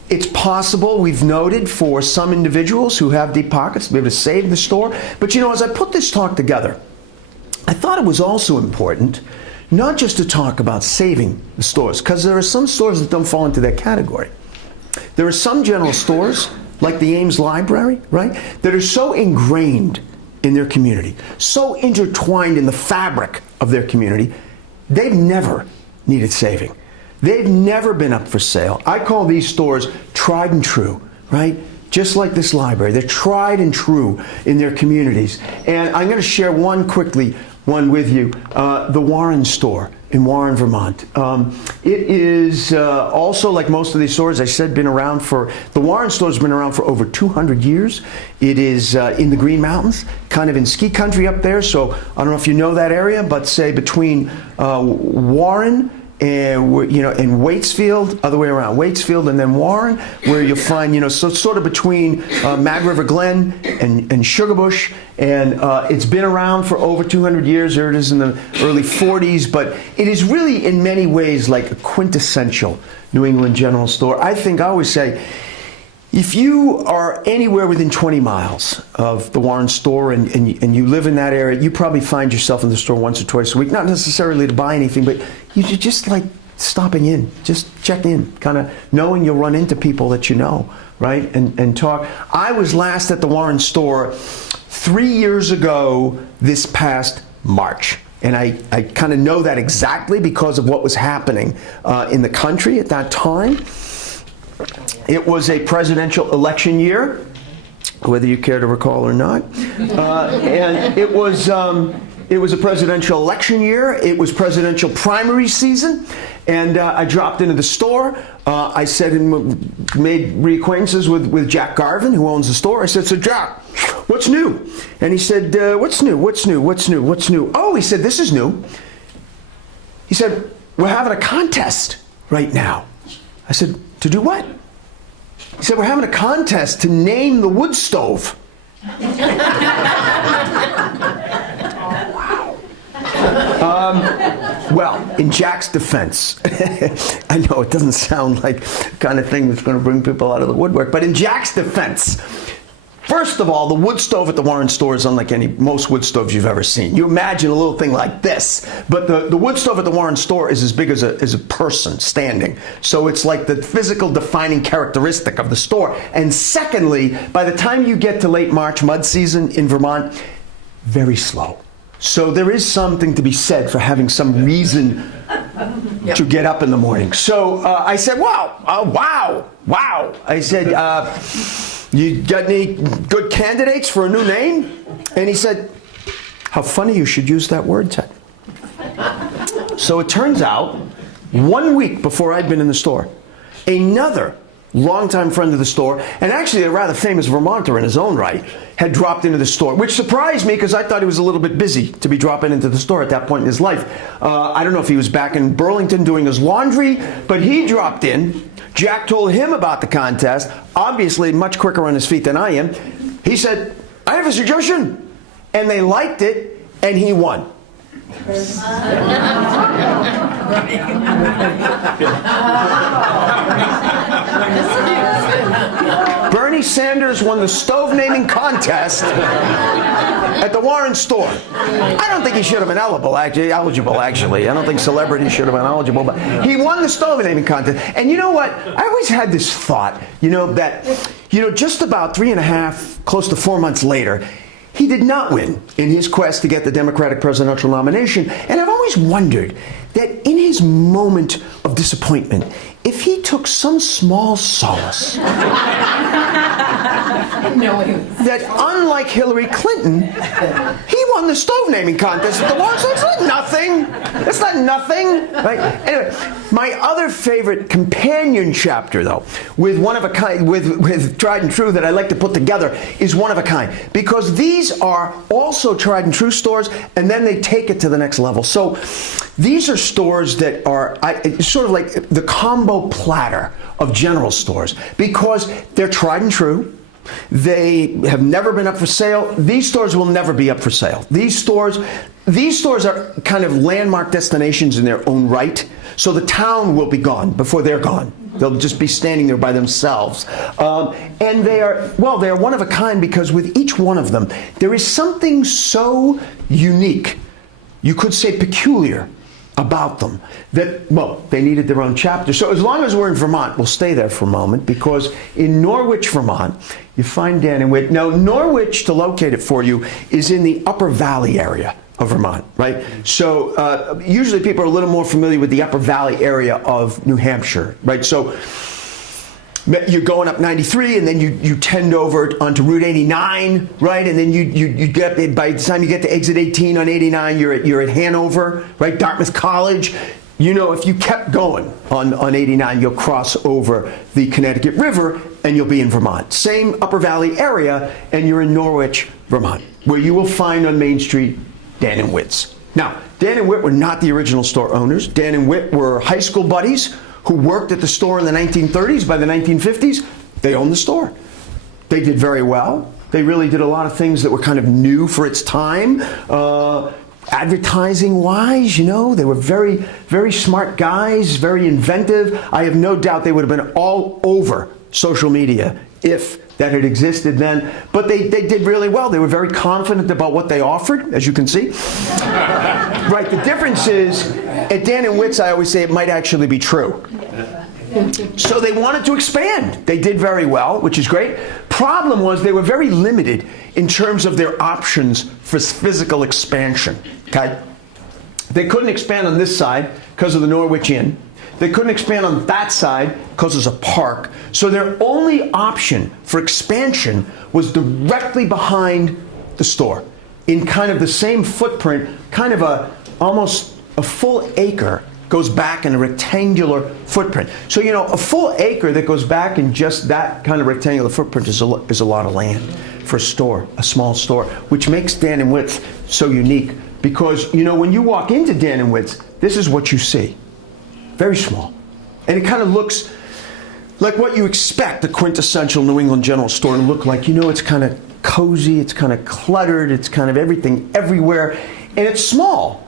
it's possible, we've noted, for some individuals who have deep pockets to be able to save the store. But you know, as I put this talk together, I thought it was also important not just to talk about saving the stores, because there are some stores that don't fall into that category. There are some general stores, like the Ames Library, right, that are so ingrained in their community, so intertwined in the fabric of their community, they've never needed saving. They've never been up for sale. I call these stores tried and true, right? Just like this library. They're tried and true in their communities. And I'm going to share one with you, the Warren store in Warren, Vermont. It is also, like most of these stores, I said, the Warren store's been around for over 200 years. It is in the Green Mountains, kind of in ski country up there. So I don't know if you know that area, but say between Warren and Waitsfield, other way around, Waitsfield and then Warren, where you'll find, so it's sort of between Mad River Glen and Sugarbush, and it's been around for over 200 years. There it is in the early 40s, but it is really in many ways like a quintessential New England general store. I always say, if you are anywhere within 20 miles of the Warren store and you live in that area, you probably find yourself in the store once or twice a week, not necessarily to buy anything, but you just like stopping in, just check in, kind of knowing you'll run into people that you know, right, and talk. I was last at the Warren store 3 years ago this past March. And I kind of know that exactly because of what was happening in the country at that time. It was a presidential election year, whether you care to recall or not. And it was a presidential election year. It was presidential primary season. And I dropped into the store. I said and made reacquaintances with Jack Garvin, who owns the store. I said, "So Jack, what's new?" And he said, "What's new? What's new? What's new? What's new?" Oh, he said, "This is new." He said, "We're having a contest right now." I said, "To do what?" He said, "We're having a contest to name the wood stove." Well, in Jack's defense, I know it doesn't sound like the kind of thing that's going to bring people out of the woodwork, but in Jack's defense, first of all, the wood stove at the Warren store is unlike most wood stoves you've ever seen. You imagine a little thing like this, but the wood stove at the Warren store is as big as a person standing. So it's like the physical defining characteristic of the store. And secondly, by the time you get to late March mud season in Vermont, very slow. So there is something to be said for having some reason to get up in the morning. So I said, wow. I said, "You got any good candidates for a new name?" And he said, "How funny you should use that word, Ted." So it turns out, 1 week before I'd been in the store, another longtime friend of the store, and actually a rather famous Vermonter in his own right, had dropped into the store, which surprised me because I thought he was a little bit busy to be dropping into the store at that point in his life. I don't know if he was back in Burlington doing his laundry, but he dropped in. Jack told him about the contest, obviously much quicker on his feet than I am. He said, "I have a suggestion." And they liked it, and he won. Bernie Sanders won the stove naming contest at the Warren store. I don't think he should have been eligible, actually. I don't think celebrities should have been eligible, but he won the stove naming contest. And you know what? I always had this thought, that, just about 3.5, close to 4 months later, he did not win in his quest to get the Democratic presidential nomination. And I've always wondered that in his moment of disappointment, if he took some small solace that unlike Hillary Clinton, he won the stove naming contest at the Warren Store. It's not nothing. It's not nothing. Right? Anyway, my other favorite companion chapter, though, with one of a kind, with Tried and True that I like to put together, is One of a Kind, because these are also Tried and True stores, and then they take it to the next level. So these are stores that are sort of like the combo platter of general stores, because they're tried and true. They have never been up for sale. These stores will never be up for sale. These stores are kind of landmark destinations in their own right. So the town will be gone before they're gone. They'll just be standing there by themselves. And they are one of a kind, because with each one of them, there is something so unique, you could say peculiar, about them, that, they needed their own chapter. So as long as we're in Vermont, we'll stay there for a moment, because in Norwich, Vermont, you find Dan and Whit. Now, Norwich, to locate it for you, is in the Upper Valley area of Vermont, right? So usually people are a little more familiar with the Upper Valley area of New Hampshire, right? So you're going up 93, and then you tend over onto Route 89, right? And then you get, by the time you get to exit 18 on 89, you're at Hanover, right? Dartmouth College. If you kept going on 89, you'll cross over the Connecticut River, and you'll be in Vermont. Same Upper Valley area, and you're in Norwich, Vermont, where you will find on Main Street Dan and Whit's. Now, Dan and Whit were not the original store owners. Dan and Whit were high school buddies who worked at the store in the 1930s. By the 1950s, they owned the store. They did very well. They really did a lot of things that were kind of new for its time. Advertising-wise, they were very, very smart guys, very inventive. I have no doubt they would have been all over social media if that had existed then. But they did really well. They were very confident about what they offered, as you can see. Right, the difference is, at Dan and Whit's, I always say it might actually be true. So they wanted to expand. They did very well, which is great. Problem was, they were very limited in terms of their options for physical expansion. Okay? They couldn't expand on this side because of the Norwich Inn. They couldn't expand on that side because there's a park. So their only option for expansion was directly behind the store, in kind of the same footprint, kind of almost a full acre goes back in a rectangular footprint. So, a full acre that goes back in just that kind of rectangular footprint is a lot of land for a store, a small store, which makes Dan and Whit's so unique, because, when you walk into Dan and Whit's, this is what you see. Very small. And it kind of looks like what you expect the quintessential New England general store to look like. It's kind of cozy, it's kind of cluttered, it's kind of everything everywhere, and it's small.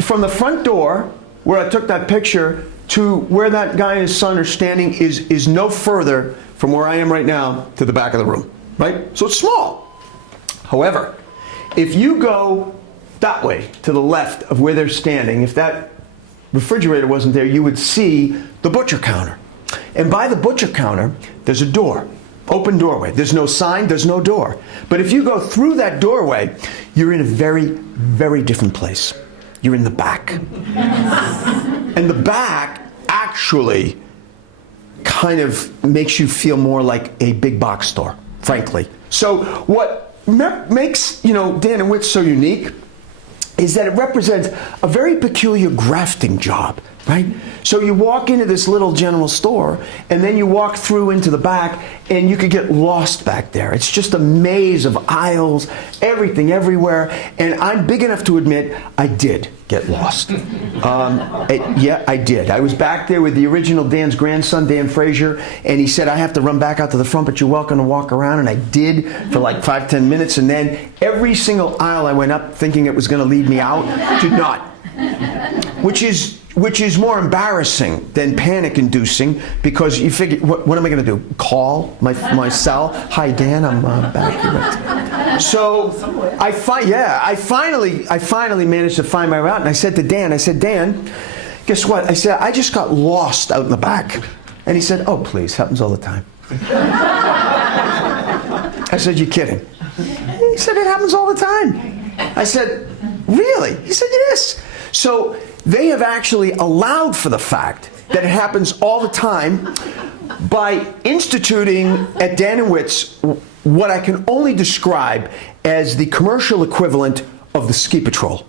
From the front door, where I took that picture, to where that guy and his son are standing is no further from where I am right now to the back of the room, right? So it's small. However, if you go that way, to the left of where they're standing, if that refrigerator wasn't there, you would see the butcher counter. And by the butcher counter, there's a door, open doorway. There's no sign, there's no door. But if you go through that doorway, you're in a very, very different place. You're in the back. And the back actually kind of makes you feel more like a big box store, frankly. So what makes, Dan and Whit's so unique is that it represents a very peculiar grafting job right? So you walk into this little general store, and then you walk through into the back, and you could get lost back there. It's just a maze of aisles, everything everywhere, and I'm big enough to admit I did get lost. Yeah, I did. I was back there with the original Dan's grandson, Dan Frazier, and he said, I have to run back out to the front, but you're welcome to walk around, and I did for like 5-10 minutes, and then every single aisle I went up thinking it was going to lead me out, did not. Which is more embarrassing than panic-inducing, because you figure, what am I going to do? Call my cell? Hi, Dan, I'm back here. So I finally managed to find my route, and I said to Dan, Dan, guess what? I said, I just got lost out in the back. And he said, oh, please, happens all the time. I said, you're kidding. He said, it happens all the time. I said, really? He said, yes. So they have actually allowed for the fact that it happens all the time by instituting at Dan & Witt's what I can only describe as the commercial equivalent of the ski patrol.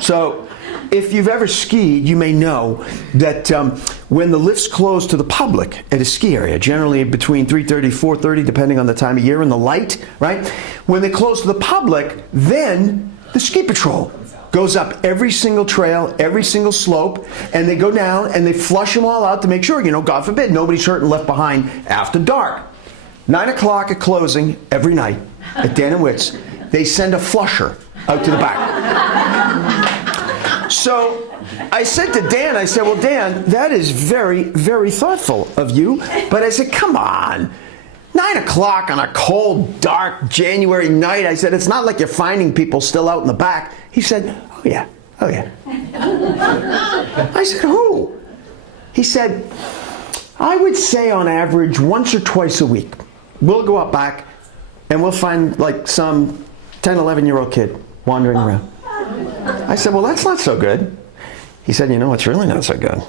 So if you've ever skied, you may know that when the lifts close to the public at a ski area, generally between 3:30, 4:30, depending on the time of year and the light, right? When they close to the public, then the ski patrol goes up every single trail, every single slope, and they go down and they flush them all out to make sure, God forbid, nobody's hurt and left behind after dark. 9 o'clock at closing every night at Dan & Witt's, they send a flusher out to the back. So I said to Dan, well, Dan, that is very, very thoughtful of you. But I said, come on. 9 o'clock on a cold, dark January night. I said, it's not like you're finding people still out in the back. He said, oh yeah. I said, who? He said, I would say on average once or twice a week, we'll go up back and we'll find like some 10, 11-year-old kid wandering around. I said, well, that's not so good. He said, it's really not so good.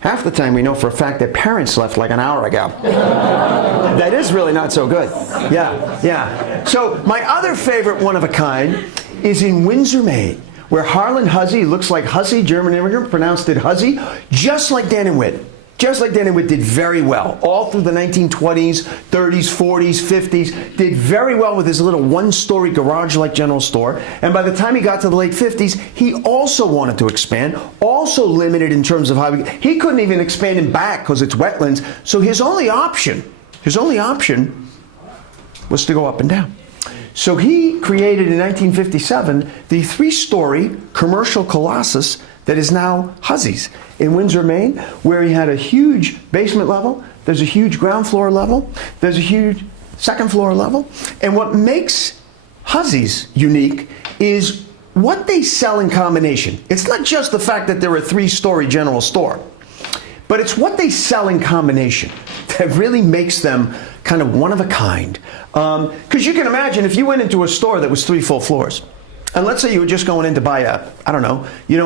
Half the time we know for a fact that parents left like an hour ago. That is really not so good. Yeah. So my other favorite one of a kind is in Windsor, Maine, where Harlan Hussey, looks like Hussey, German immigrant, pronounced it Hussey, just like Dan & Witt. Just like Dan & Witt did very well. All through the 1920s, 30s, 40s, 50s, did very well with his little one-story garage-like general store. And by the time he got to the late 50s, he also wanted to expand, also limited in terms of how he couldn't even expand in back because it's wetlands. So his only option was to go up and down. So he created in 1957 the 3-story commercial colossus that is now Hussey's in Windsor, Maine, where he had a huge basement level, there's a huge ground floor level, there's a huge second floor level. And what makes Hussey's unique is what they sell in combination. It's not just the fact that they're a 3-story general store, but it's what they sell in combination that really makes them kind of one of a kind. Because you can imagine if you went into a store that was 3 full floors, and let's say you were just going in to buy a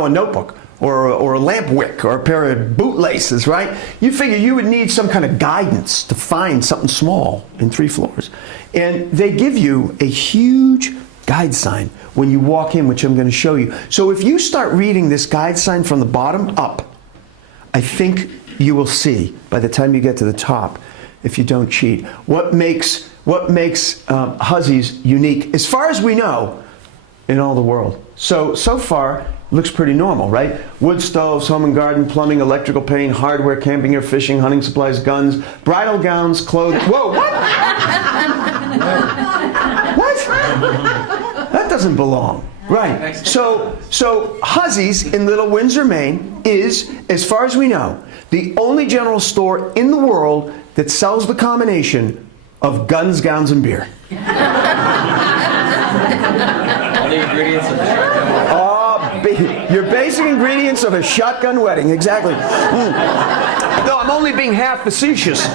notebook or a lamp wick or a pair of bootlaces, right? You figure you would need some kind of guidance to find something small in 3 floors. And they give you a huge guide sign when you walk in, which I'm going to show you. So if you start reading this guide sign from the bottom up, I think you will see by the time you get to the top, if you don't cheat, what makes Hussey's unique, as far as we know, in all the world. So far, looks pretty normal, right? Wood stoves, home and garden, plumbing, electrical paint, hardware, camping gear, fishing, hunting supplies, guns, bridal gowns, clothing. Whoa, what? What? That doesn't belong. Right. So Hussey's in Little Windsor, Maine is, as far as we know, the only general store in the world that sells the combination of guns, gowns, and beer. All the ingredients of the shotgun. Your basic ingredients of a shotgun wedding, exactly. No, I'm only being half facetious.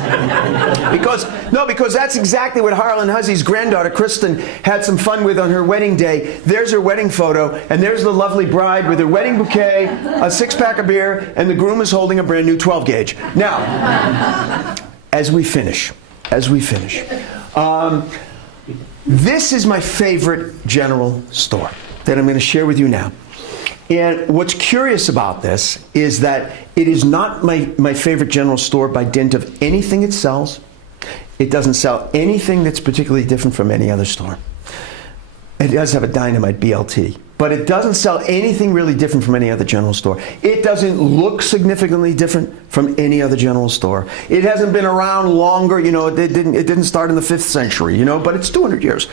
Because that's exactly what Harlan Hussey's granddaughter, Kristen, had some fun with on her wedding day. There's her wedding photo, and there's the lovely bride with her wedding bouquet, a 6-pack of beer, and the groom is holding a brand new 12-gauge. Now, as we finish, this is my favorite general store that I'm going to share with you now. And what's curious about this is that it is not my favorite general store by dint of anything it sells. It doesn't sell anything that's particularly different from any other store. It does have a Dynamite BLT, but it doesn't sell anything really different from any other general store. It doesn't look significantly different from any other general store. It hasn't been around longer, you know, it didn't start in the 5th century, you know, but it's 200 years.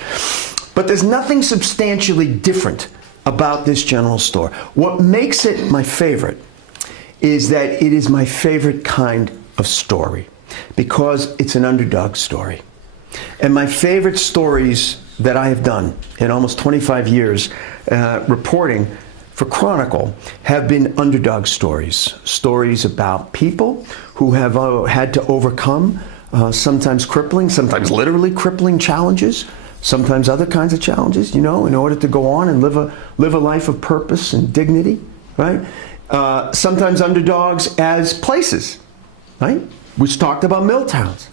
But there's nothing substantially different about this general store. What makes it my favorite is that it is my favorite kind of story because it's an underdog story. And my favorite stories that I have done in almost 25 years reporting for Chronicle have been underdog stories. Stories about people who have had to overcome sometimes crippling, sometimes literally crippling challenges, sometimes other kinds of challenges, you know, in order to go on and live a life of purpose and dignity, right? Sometimes underdogs as places, right? We talked about mill towns.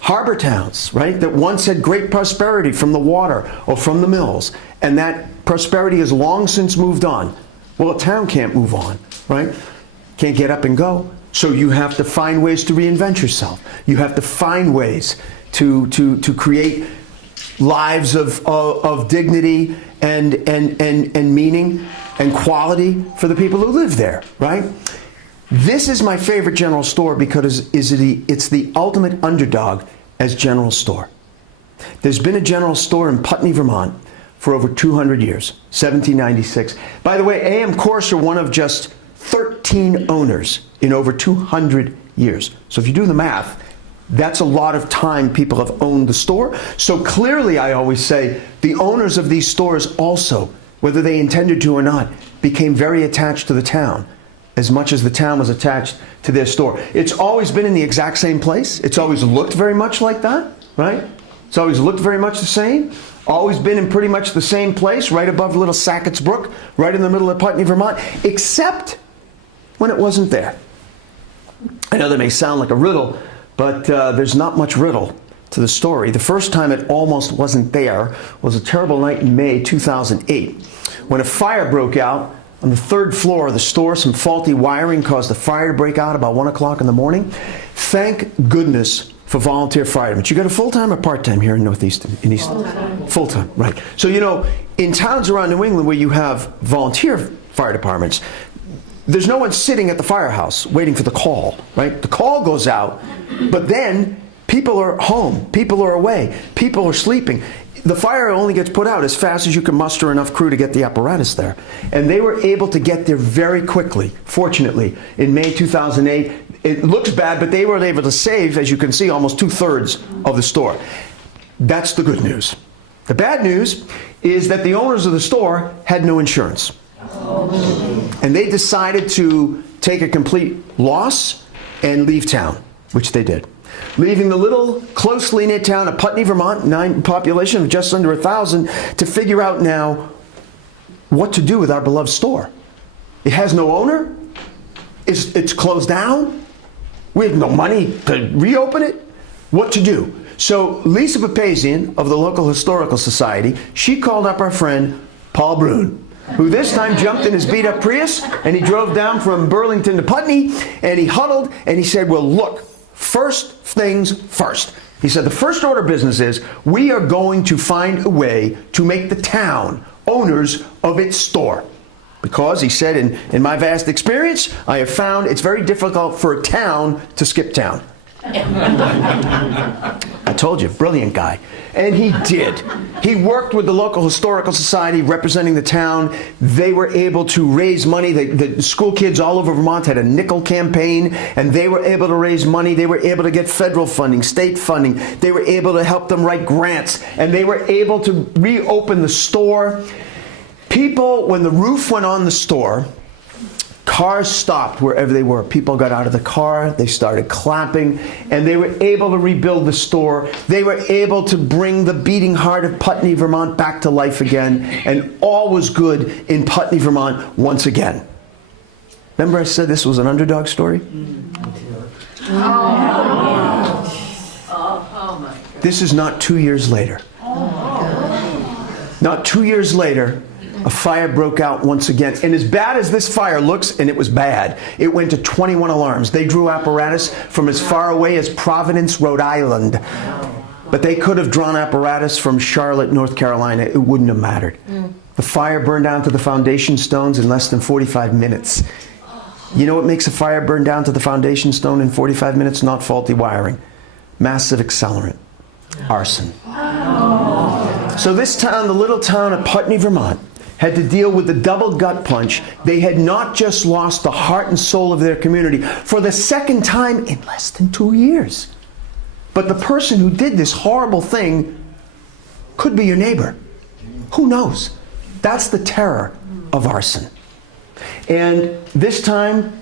Harbor towns, right, that once had great prosperity from the water or from the mills, and that prosperity has long since moved on. Well, a town can't move on, right? Can't get up and go. So you have to find ways to reinvent yourself. You have to find ways to create lives of dignity and meaning and quality for the people who live there, right? This is my favorite general store because it's the ultimate underdog as general store. There's been a general store in Putney, Vermont for over 200 years, 1796. By the way, A.M. Course are one of just 13 owners in over 200 years. So if you do the math, that's a lot of time people have owned the store. So clearly, I always say, the owners of these stores also, whether they intended to or not, became very attached to the town, as much as the town was attached to their store. It's always been in the exact same place. It's always looked very much like that, right? It's always looked very much the same. Always been in pretty much the same place, right above Little Sackett's Brook, right in the middle of Putney, Vermont, except when it wasn't there. I know that may sound like a riddle, but there's not much riddle to the story. The first time it almost wasn't there was a terrible night in May 2008, when a fire broke out on the 3rd floor of the store. Some faulty wiring caused the fire to break out about 1 o'clock in the morning. Thank goodness for volunteer firemen. You got a full-time or part-time here in Northeastern? In Easton? Full-time, right. So, you know, in towns around New England where you have volunteer fire departments, there's no one sitting at the firehouse waiting for the call, right? The call goes out, but then people are home, people are away, people are sleeping. The fire only gets put out as fast as you can muster enough crew to get the apparatus there. And they were able to get there very quickly, fortunately, in May 2008. It looks bad, but they were able to save, as you can see, almost 2/3 of the store. That's the good news. The bad news is that the owners of the store had no insurance. And they decided to take a complete loss and leave town, which they did. Leaving the little closely knit town of Putney, Vermont, population of just under 1,000, to figure out now what to do with our beloved store. It has no owner. It's closed down. We have no money to reopen it. What to do? So Lisa Papazian of the local historical society, she called up our friend Paul Brune, who this time jumped in his beat-up Prius, and he drove down from Burlington to Putney, and he huddled, and he said, well, look, first things first. He said, the first order of business is we are going to find a way to make the town owners of its store. Because, he said, in my vast experience, I have found it's very difficult for a town to skip town. I told you, brilliant guy. And he did. He worked with the local historical society representing the town. They were able to raise money. The school kids all over Vermont had a nickel campaign, and they were able to raise money. They were able to get federal funding, state funding. They were able to help them write grants, and they were able to reopen the store. People, when the roof went on the store, cars stopped wherever they were. People got out of the car, they started clapping, and they were able to rebuild the store. They were able to bring the beating heart of Putney, Vermont back to life again, and all was good in Putney, Vermont once again. Remember I said this was an underdog story? This is not 2 years later. Not 2 years later, a fire broke out once again. And as bad as this fire looks, and it was bad, it went to 21 alarms. They drew apparatus from as far away as Providence, Rhode Island. But they could have drawn apparatus from Charlotte, North Carolina. It wouldn't have mattered. The fire burned down to the foundation stones in less than 45 minutes. You know what makes a fire burn down to the foundation stone in 45 minutes? Not faulty wiring. Massive accelerant. Arson. So this town, the little town of Putney, Vermont, had to deal with the double gut punch. They had not just lost the heart and soul of their community for the second time in less than 2 years, but the person who did this horrible thing could be your neighbor. Who knows? That's the terror of arson. And this time,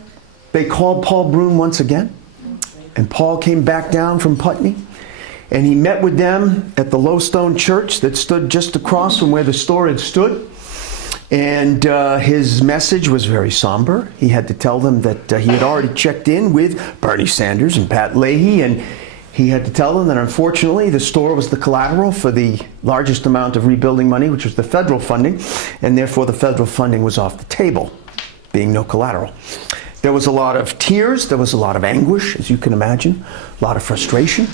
they called Paul Broom once again. And Paul came back down from Putney. And he met with them at the Lowstone Church that stood just across from where the store had stood. And his message was very somber. He had to tell them that he had already checked in with Bernie Sanders and Pat Leahy. And he had to tell them that unfortunately the store was the collateral for the largest amount of rebuilding money, which was the federal funding. And therefore the federal funding was off the table, being no collateral. There was a lot of tears. There was a lot of anguish, as you can imagine. A lot of frustration.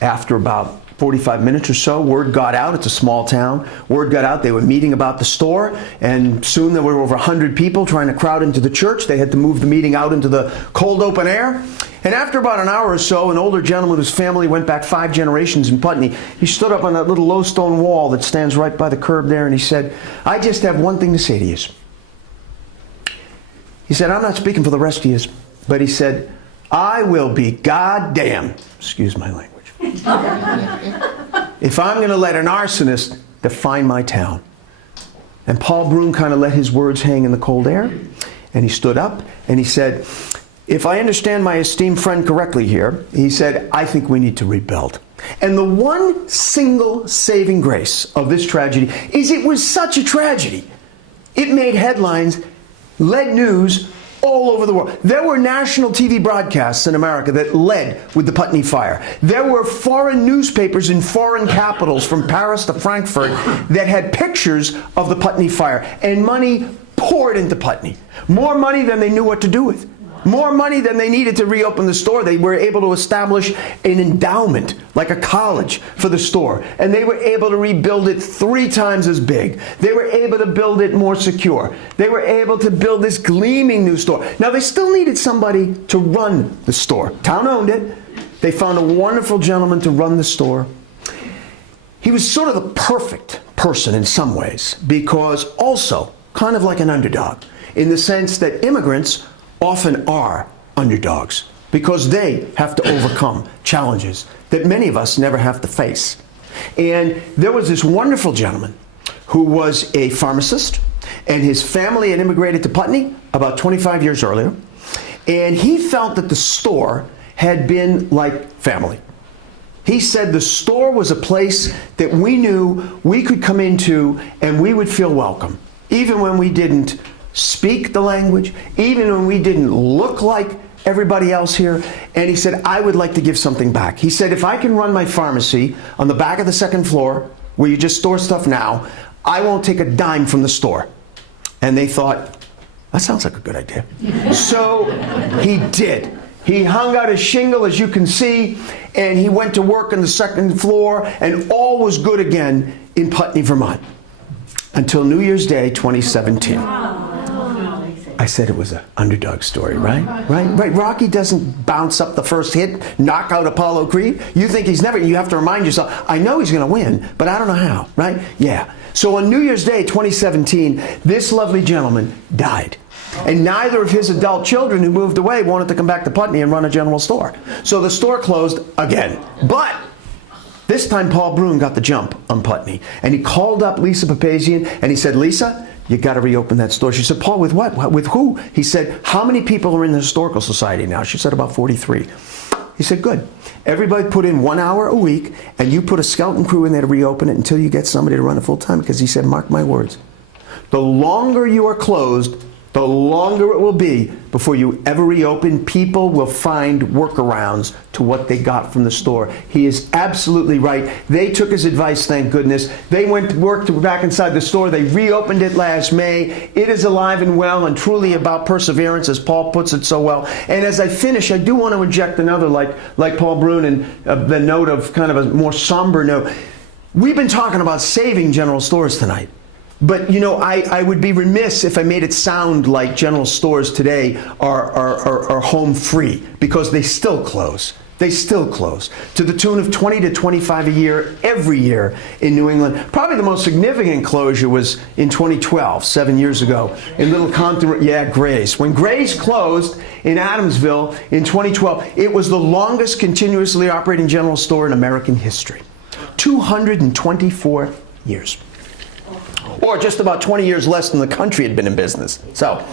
After about 45 minutes or so, word got out. It's a small town. Word got out. They were meeting about the store, and soon there were over 100 people trying to crowd into the church. They had to move the meeting out into the cold open air. And after about an hour or so, an older gentleman whose family went back 5 generations in Putney, he stood up on that little low stone wall that stands right by the curb there, and he said, "I just have one thing to say to you." He said, "I'm not speaking for the rest of you," but he said, "I will be goddamn," excuse my language, "if I'm going to let an arsonist define my town." And Paul Broom kind of let his words hang in the cold air, and he stood up and he said, "If I understand my esteemed friend correctly here," he said, "I think we need to rebuild." And the one single saving grace of this tragedy is it was such a tragedy. It made headlines, led news all over the world. There were national TV broadcasts in America that led with the Putney fire. There were foreign newspapers in foreign capitals from Paris to Frankfurt that had pictures of the Putney fire. And money poured into Putney. More money than they knew what to do with. More money than they needed to reopen the store. They were able to establish an endowment, like a college, for the store. And they were able to rebuild it 3 times as big. They were able to build it more secure. They were able to build this gleaming new store. Now, they still needed somebody to run the store. Town owned it. They found a wonderful gentleman to run the store. He was sort of the perfect person in some ways, because also kind of like an underdog, in the sense that immigrants often are underdogs because they have to overcome challenges that many of us never have to face. And there was this wonderful gentleman who was a pharmacist, and his family had immigrated to Putney about 25 years earlier, and he felt that the store had been like family. He said the store was a place that we knew we could come into and we would feel welcome, even when we didn't speak the language, even when we didn't look like everybody else here. And he said, "I would like to give something back." He said, "If I can run my pharmacy on the back of the 2nd floor where you just store stuff now, I won't take a dime from the store." And they thought, that sounds like a good idea. So he did. He hung out a shingle, as you can see, and he went to work on the 2nd floor, and all was good again in Putney, Vermont, until New Year's Day 2017. I said it was an underdog story, right? Right. Rocky doesn't bounce up the first hit, knock out Apollo Creed. You think he's never, you have to remind yourself, I know he's going to win, but I don't know how, right? Yeah. So on New Year's Day 2017, this lovely gentleman died. And neither of his adult children who moved away wanted to come back to Putney and run a general store. So the store closed again. But this time Paul Broom got the jump on Putney. And he called up Lisa Papazian and he said, "Lisa, you got to reopen that store." She said, "Paul, with what? With who?" He said, "How many people are in the Historical Society now?" She said, "About 43. He said, "Good. Everybody put in 1 hour a week, and you put a skeleton crew in there to reopen it until you get somebody to run it full time." Because he said, "Mark my words, the longer you are closed, the longer it will be before you ever reopen. People will find workarounds to what they got from the store. He is absolutely right. They took his advice, thank goodness. They went to work back inside the store. They reopened it last May. It is alive and well and truly about perseverance, as Paul puts it so well. And as I finish, I do want to inject another, like Paul Brun, and the note of kind of a more somber note. We've been talking about saving general stores tonight. But, you know, I would be remiss if I made it sound like general stores today are home free, because they still close. They still close to the tune of 20 to 25 a year every year in New England. Probably the most significant closure was in 2012, 7 years ago, in Little Compton. Yeah, Gray's. When Gray's closed in Adamsville in 2012, it was the longest continuously operating general store in American history. 224 years. Or just about 20 years less than the country had been in business. So,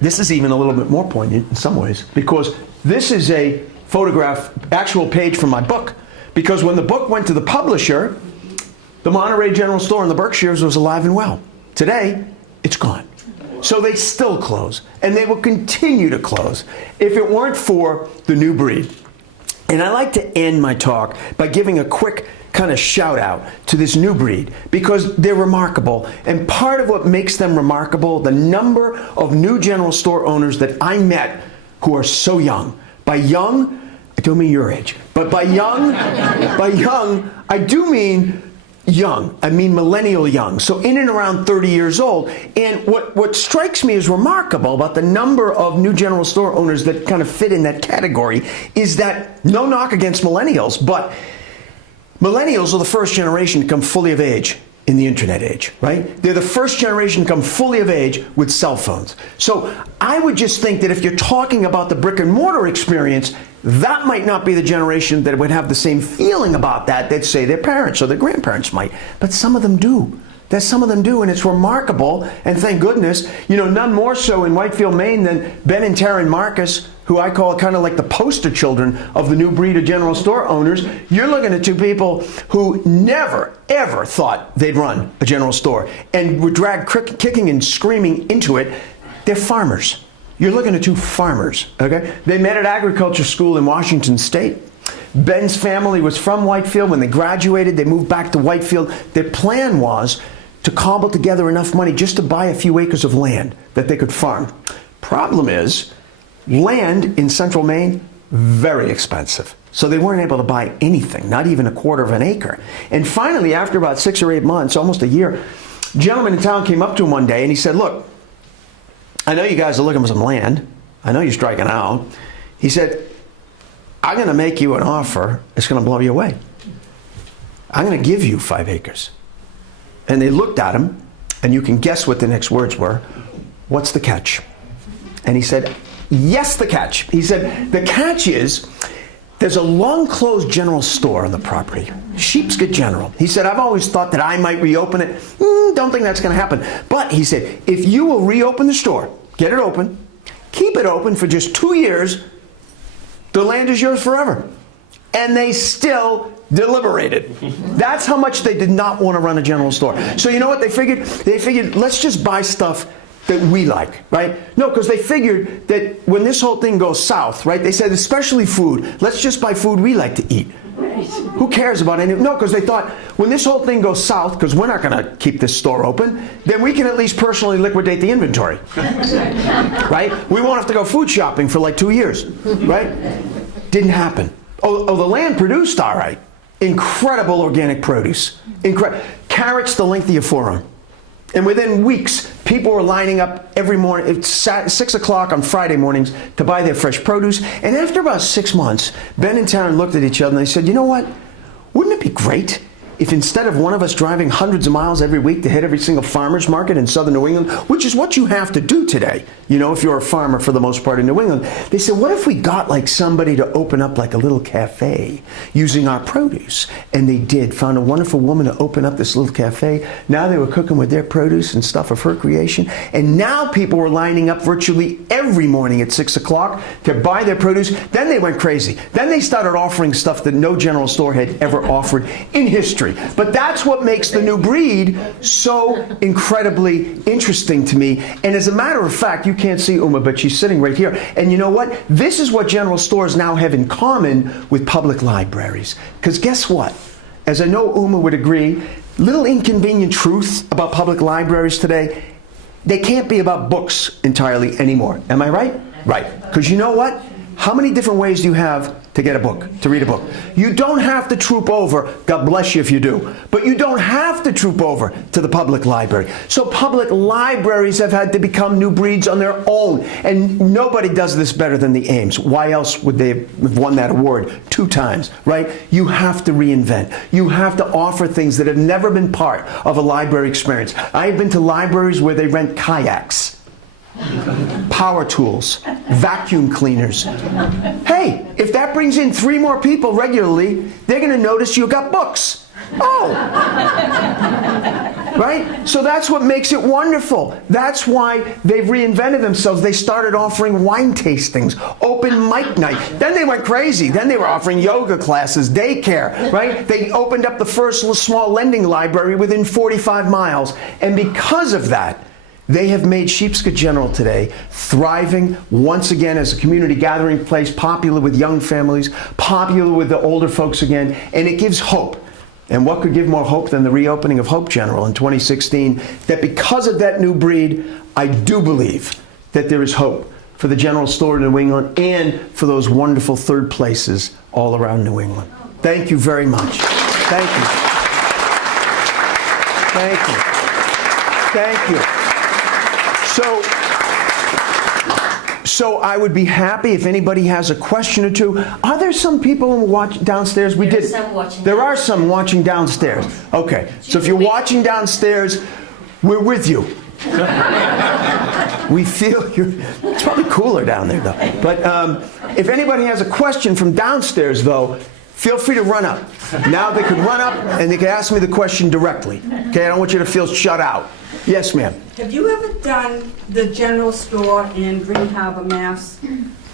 this is even a little bit more poignant in some ways, because this is a photograph, actual page from my book. Because when the book went to the publisher, the Monterey General Store in the Berkshires was alive and well. Today, it's gone. So they still close, and they will continue to close if it weren't for the new breed. And I like to end my talk by giving a quick kind of shout out to this new breed, because they're remarkable. And part of what makes them remarkable, the number of new general store owners that I met who are so young. By young, I don't mean your age, but by young, I do mean young. I mean millennial young. So in and around 30 years old. And what strikes me as remarkable about the number of new general store owners that kind of fit in that category is that, no knock against millennials, but millennials are the first generation to come fully of age in the internet age, right? They're the first generation to come fully of age with cell phones. So I would just think that if you're talking about the brick and mortar experience, that might not be the generation that would have the same feeling about that that, say, their parents or their grandparents might. But some of them do. Some of them do, and it's remarkable, and thank goodness. You know, none more so in Whitefield, Maine than Ben and Taryn Marcus, who I call kind of like the poster children of the new breed of general store owners. You're looking at two people who never, ever thought they'd run a general store and were dragged kicking and screaming into it. They're farmers. You're looking at two farmers, okay? They met at agriculture school in Washington State. Ben's family was from Whitefield. When they graduated, they moved back to Whitefield. Their plan was to cobble together enough money just to buy a few acres of land that they could farm. Problem is, land in central Maine, very expensive. So they weren't able to buy anything, not even a quarter of an acre. And finally, after about 6 or 8 months, almost a year, a gentleman in town came up to him one day and he said, "Look, I know you guys are looking for some land. I know you're striking out." He said, "I'm going to make you an offer. It's going to blow you away. I'm going to give you 5 acres. And they looked at him, and you can guess what the next words were. "What's the catch?" And he said, "Yes, the catch." He said, "The catch is there's a long-closed general store on the property, Sheepscot General." He said, "I've always thought that I might reopen it. Don't think that's going to happen. But," he said, "if you will reopen the store, get it open, keep it open for just 2 years, the land is yours forever." And they still deliberated. That's how much they did not want to run a general store. So you know what they figured? They figured, let's just buy stuff that we like, right? No, because they figured that when this whole thing goes south, right? They said, especially food, let's just buy food we like to eat. Who cares about any? No, because they thought, when this whole thing goes south, because we're not going to keep this store open, then we can at least personally liquidate the inventory. Right? We won't have to go food shopping for like 2 years. Right? Didn't happen. Oh, the land produced all right. Incredible organic produce. Carrots the length of your forearm. And within weeks, people were lining up every morning, it's 6 o'clock on Friday mornings, to buy their fresh produce. And after about 6 months, Ben and Taryn looked at each other and they said, "You know what? Wouldn't it be great if instead of one of us driving hundreds of miles every week to hit every single farmer's market in southern New England," which is what you have to do today, you know, if you're a farmer for the most part in New England. They said, "What if we got like somebody to open up like a little cafe using our produce?" And they did, found a wonderful woman to open up this little cafe. Now they were cooking with their produce and stuff of her creation. And now people were lining up virtually every morning at 6 o'clock to buy their produce. Then they went crazy. Then they started offering stuff that no general store had ever offered in history. history. But that's what makes the new breed so incredibly interesting to me. And as a matter of fact, you can't see Uma, but she's sitting right here. And you know what? This is what general stores now have in common with public libraries. Because guess what? As I know Uma would agree, little inconvenient truth about public libraries today, they can't be about books entirely anymore. Am I right? Right. Because you know what? How many different ways do you have to get a book, to read a book? You don't have to troop over, God bless you if you do, but you don't have to troop over to the public library. So public libraries have had to become new breeds on their own, and nobody does this better than the Ames. Why else would they have won that award 2 times, right? You have to reinvent. You have to offer things that have never been part of a library experience. I have been to libraries where they rent kayaks, power tools, vacuum cleaners. Hey, if that brings in 3 more people regularly, they're going to notice you got books. Oh! Right? So that's what makes it wonderful. That's why they've reinvented themselves. They started offering wine tastings, open mic night. Then they went crazy. Then they were offering yoga classes, daycare, right? They opened up the first small lending library within 45 miles. And because of that, they have made Sheepscot General today thriving once again as a community gathering place, popular with young families, popular with the older folks again, and it gives hope. And what could give more hope than the reopening of Hope General in 2016? That because of that new breed, I do believe that there is hope for the general store in New England and for those wonderful third places all around New England. Thank you very much. Thank you. Thank you. Thank you. So I would be happy if anybody has a question or two. Are there some people downstairs? There are some watching downstairs. Okay. So if you're watching downstairs, we're with you. We feel you. It's probably cooler down there, though. But if anybody has a question from downstairs, though, feel free to run up. Now they could run up and they could ask me the question directly. Okay, I don't want you to feel shut out. Yes, ma'am. Have you ever done the general store in Green Harbor, Mass?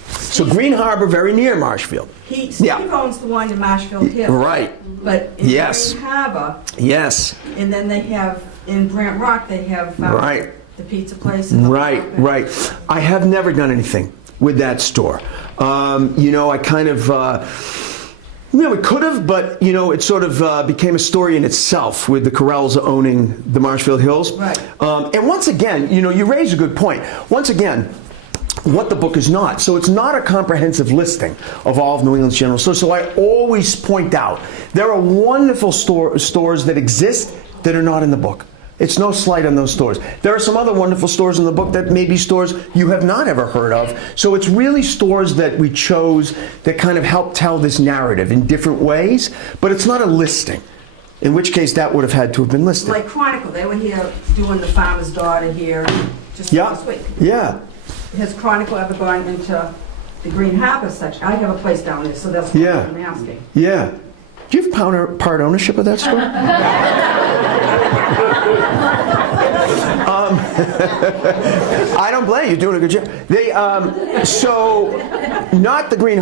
So Green Harbor, very near Marshfield. Steve owns the one in Marshfield Hill. Right. But in Yes. Green Harbor, Yes. and then they have, in Brant Rock, they have Right. the pizza place. And Right, right. I have never done anything with that store. I kind of... we could have, but, it sort of became a story in itself with the Corrals owning the Marshfield Hills. Right. And once again, you raise a good point. Once again, what the book is not. So it's not a comprehensive listing of all of New England's general stores. So I always point out there are wonderful stores that exist that are not in the book. It's no slight on those stores. There are some other wonderful stores in the book that may be stores you have not ever heard of. So it's really stores that we chose that kind of help tell this narrative in different ways, but it's not a listing. In which case that would have had to have been listed. Like Chronicle, they were here doing The Farmer's Daughter here just last week. Yeah. Has Chronicle ever gone into the Green Harbor section? I have a place down there, so that's what I'm asking. Yeah. Do you have part ownership of that store? I don't blame you. You're doing a good job. So not Green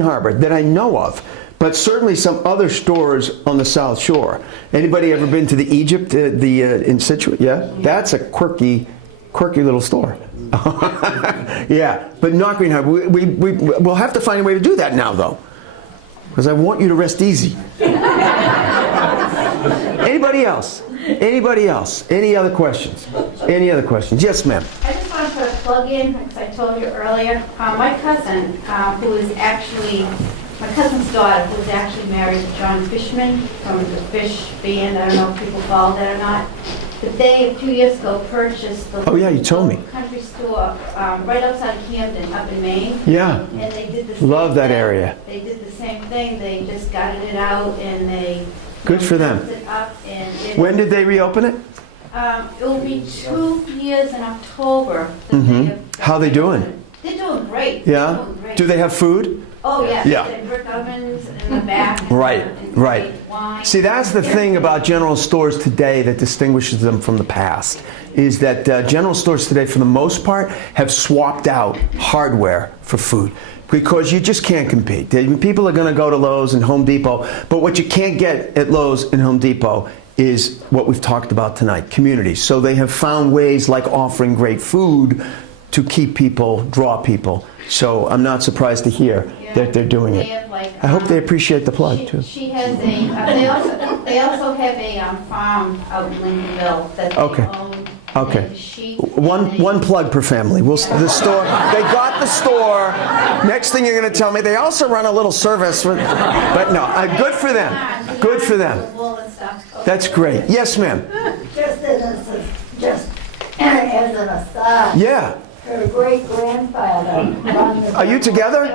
Harbor that I know of, but certainly some other stores on the South Shore. Anybody ever been to the Egypt, in Situate? Yeah, that's a quirky little store. Yeah, but not Green Harbor. We'll have to find a way to do that now, though, because I want you to rest easy. Anybody else? Anybody else? Any other questions? Any other questions? Yes, ma'am. I just wanted to plug in, because I told you earlier, my cousin, who is actually, my cousin's daughter, who is actually married to John Fishman from the Fish band. I don't know if people follow that or not. But they, a few years ago, purchased the you told me. country store right outside of Camden, up in Maine. Yeah. And they did the same Love that thing. area. They did the same thing. They just gutted it out and they... Good for them. It up and When did they reopen it? it will be 2 years in October. How are they doing? They're doing great. Yeah? They're doing great. Do they have food? Oh, yeah. Yeah. They have brick ovens in the back. Right, and right. great wine. See, that's the thing about general stores today that distinguishes them from the past, is that general stores today, for the most part, have swapped out hardware for food. because you just can't compete. People are going to go to Lowe's and Home Depot, but what you can't get at Lowe's and Home Depot is what we've talked about tonight, communities. So they have found ways like offering great food to keep people, draw people. So I'm not surprised to hear that they're doing it. I hope they appreciate the plug, too. She has a, they also have a farm out in Lincolnville that they own. Okay. One plug per family. The store. They got the store. Next thing you're going to tell me, they also run a little service. But no, good for them. Good for them. That's great. Yes, ma'am. Just as an aside. Yeah. Her great-grandfather. Are you together?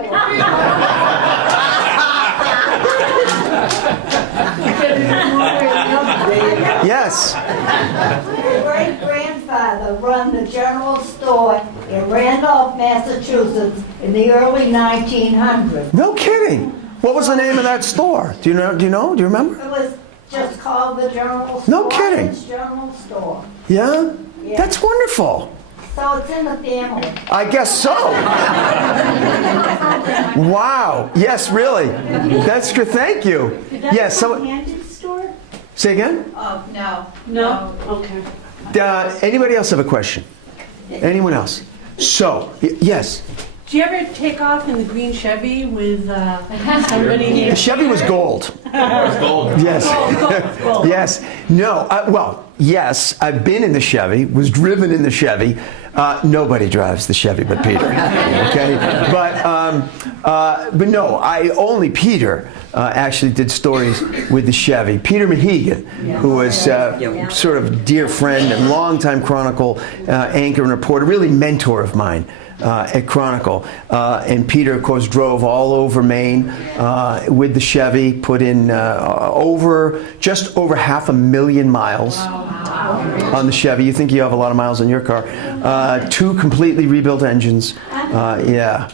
Yes. Her great-grandfather run the general store in Randolph, Massachusetts in the early 1900s. No kidding. What was the name of that store? Do you know? Do you remember? It was just called the general store. No kidding. It's general store. Yeah? Yeah. That's wonderful. So it's in the family. I guess so. Wow. Yes, really. That's good. Thank you. Yes. So. Candy store? Say again. Oh, no. No? Okay. Anybody else have a question? Anyone else? So, yes. Do you ever take off in the green Chevy with somebody? The Chevy was gold. Gold. Yes. Gold. Yes. No. Well, yes. I've been in the Chevy. Was driven in the Chevy. Nobody drives the Chevy but Peter. Okay. But no. Only Peter actually did stories with the Chevy. Peter Mahegan, who was sort of dear friend and longtime Chronicle anchor and reporter, really mentor of mine. At Chronicle. And Peter, of course, drove all over Maine with the Chevy, put in just over 500,000 miles on the Chevy. You think you have a lot of miles on your car. 2 completely rebuilt engines. Yeah.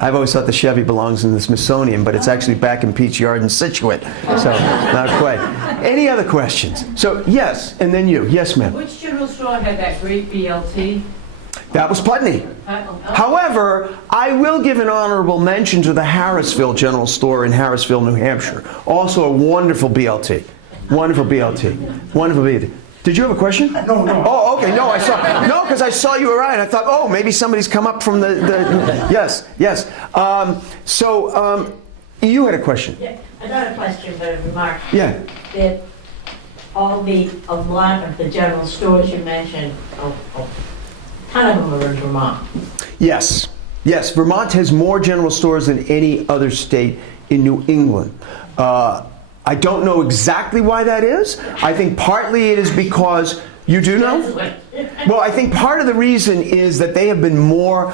I've always thought the Chevy belongs in the Smithsonian, but it's actually back in Pete's Yard in Scituate. So, not quite. Any other questions? So, yes, and then you. Yes, ma'am. Which general store had that great BLT? That was Putney. However, I will give an honorable mention to the Harrisville General Store in Harrisville, New Hampshire. Also a wonderful BLT. Wonderful BLT. Wonderful BLT. Did you have a question? No. Oh, okay. No, because I saw you were right. I thought, oh, maybe somebody's come up from the yes. You had a question. Yeah, not a question, but a remark. Yeah. That a lot of the general stores you mentioned, a ton of them are in Vermont. Yes. Vermont has more general stores than any other state in New England. I don't know exactly why that is. I think partly it is because you do know. Well, I think part of the reason is that they have been more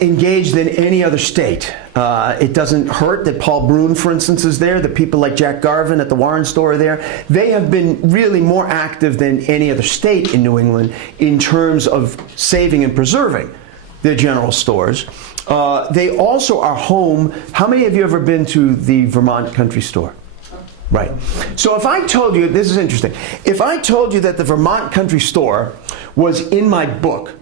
engaged than any other state. It doesn't hurt that Paul Brune, for instance, is there, that people like Jack Garvin at the Warren store are there. They have been really more active than any other state in New England in terms of saving and preserving their general stores. They also are home. How many of you have ever been to the Vermont Country Store? Right. So if I told you, this is interesting, if I told you that the Vermont Country Store was in my book,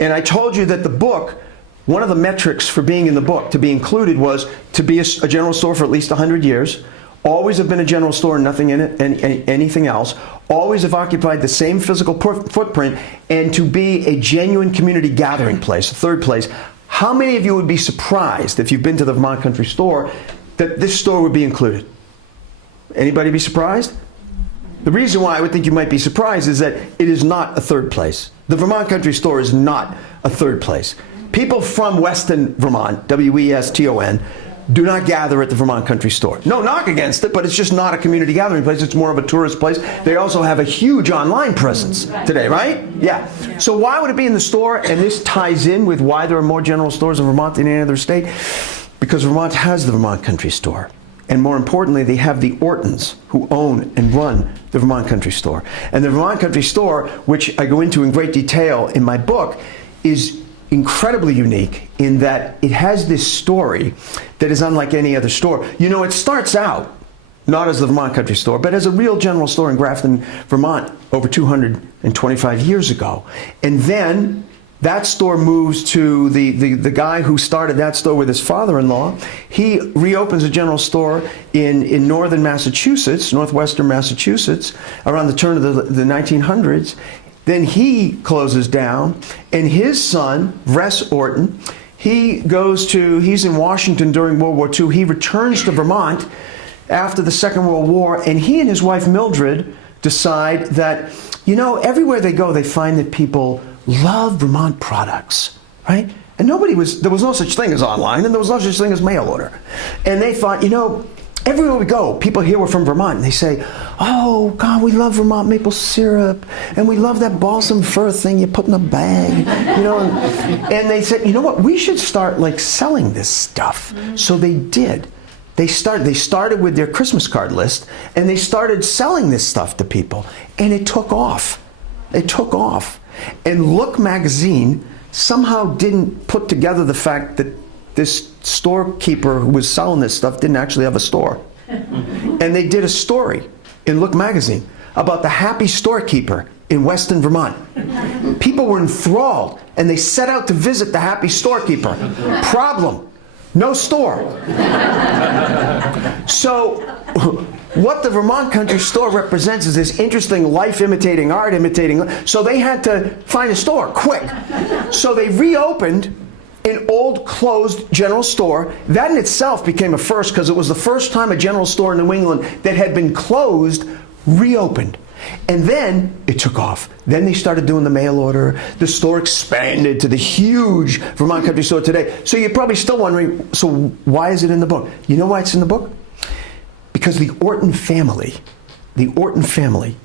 and I told you that the book, one of the metrics for being in the book, to be included, was to be a general store for at least 100 years, always have been a general store and nothing in it, and anything else, always have occupied the same physical footprint, and to be a genuine community gathering place, a third place, how many of you would be surprised, if you've been to the Vermont Country Store, that this store would be included? Anybody be surprised? The reason why I would think you might be surprised is that it is not a third place. The Vermont Country Store is not a third place. People from Weston, Vermont, W-E-S-T-O-N, do not gather at the Vermont Country Store. No knock against it, but it's just not a community gathering place. It's more of a tourist place. They also have a huge online presence today, right? Yeah. So why would it be in the store? And this ties in with why there are more general stores in Vermont than any other state. Because Vermont has the Vermont Country Store. And more importantly, they have the Ortons, who own and run the Vermont Country Store. And the Vermont Country Store, which I go into in great detail in my book, is incredibly unique in that it has this story that is unlike any other store. You know, it starts out not as the Vermont Country Store, but as a real general store in Grafton, Vermont, over 225 years ago. And then That store moves to the guy who started that store with his father-in-law. He reopens a general store in northern Massachusetts, northwestern Massachusetts, around the turn of the 1900s. Then he closes down, and his son, Vress Orton, he's in Washington during World War II. He returns to Vermont after the Second World War, and he and his wife Mildred decide that, everywhere they go, they find that people love Vermont products, right? And there was no such thing as online, and there was no such thing as mail order. And they thought, everywhere we go, people here were from Vermont, and they say, oh, God, we love Vermont maple syrup, and we love that balsam fir thing you put in a bag, and they said, you know what, we should start, selling this stuff. So they did. They started with their Christmas card list, and they started selling this stuff to people, and it took off. It took off. And Look magazine somehow didn't put together the fact that this storekeeper who was selling this stuff didn't actually have a store. And they did a story in Look magazine about the happy storekeeper in Weston, Vermont. People were enthralled, and they set out to visit the happy storekeeper. Problem: no store. So what the Vermont Country Store represents is this interesting life imitating art, so they had to find a store quick. So they reopened an old closed general store. That in itself became a first, because it was the first time a general store in New England that had been closed reopened. And then it took off. Then they started doing the mail order. The store expanded to the huge Vermont Country Store today. So you're probably still wondering, so why is it in the book? You know why it's in the book? Because the Orton family,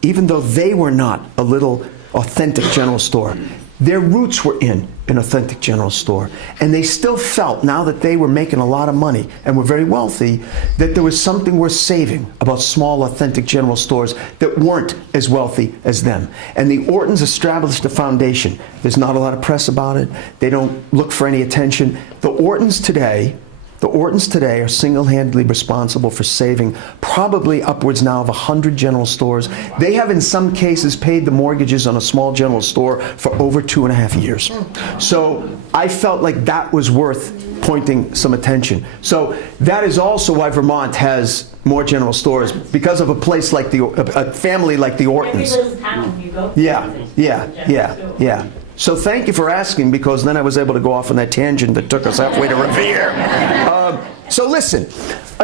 even though they were not a little authentic general store, their roots were in an authentic general store. And they still felt, now that they were making a lot of money and were very wealthy, that there was something worth saving about small, authentic general stores that weren't as wealthy as them. And the Ortons established a foundation. There's not a lot of press about it. They don't look for any attention. The Ortons today are single-handedly responsible for saving probably upwards now of 100 general stores. They have in some cases paid the mortgages on a small general store for over 2.5 years. So I felt like that was worth pointing some attention. So that is also why Vermont has more general stores, because of a place like a family like the Ortons. Every little town you go. Yeah. So thank you for asking, because then I was able to go off on that tangent that took us halfway to Revere. So listen,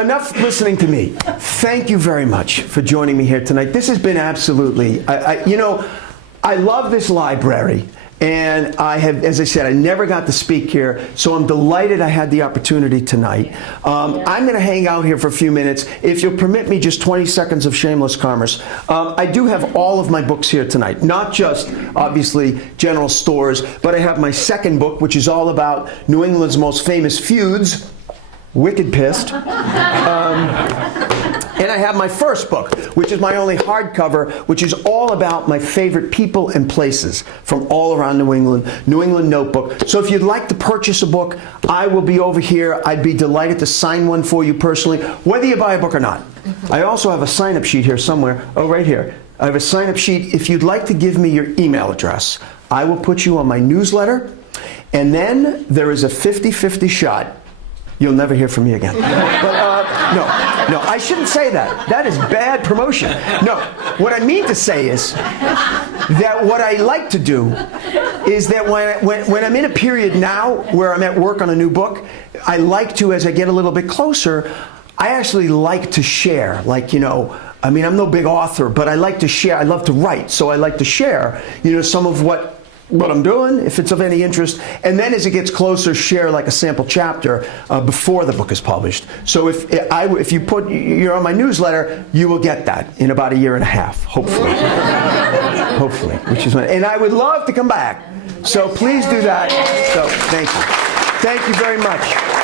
enough listening to me. Thank you very much for joining me here tonight. This has been absolutely, I love this library. And I have, as I said, I never got to speak here, so I'm delighted I had the opportunity tonight. I'm going to hang out here for a few minutes. If you'll permit me just 20 seconds of shameless commerce. I do have all of my books here tonight, not just, obviously, general stores, but I have my second book, which is all about New England's most famous feuds, Wicked Pissed. And I have my first book, which is my only hardcover, which is all about my favorite people and places from all around New England Notebook. So if you'd like to purchase a book, I will be over here. I'd be delighted to sign one for you personally, whether you buy a book or not. I also have a sign-up sheet here somewhere. Oh, right here. I have a sign-up sheet. If you'd like to give me your email address, I will put you on my newsletter, and then there is a 50-50 shot you'll never hear from me again. But no, I shouldn't say that. That is bad promotion. No, what I mean to say is that what I like to do is that when I'm in a period now where I'm at work on a new book, I like to, as I get a little bit closer, I actually like to share. I'm no big author, but I like to share. I love to write, so I like to share, some of what I'm doing, if it's of any interest, and then as it gets closer, share like a sample chapter before the book is published. So if you're on my newsletter, you will get that in about 1.5 years, hopefully. Hopefully, and I would love to come back. So please do that. So thank you very much.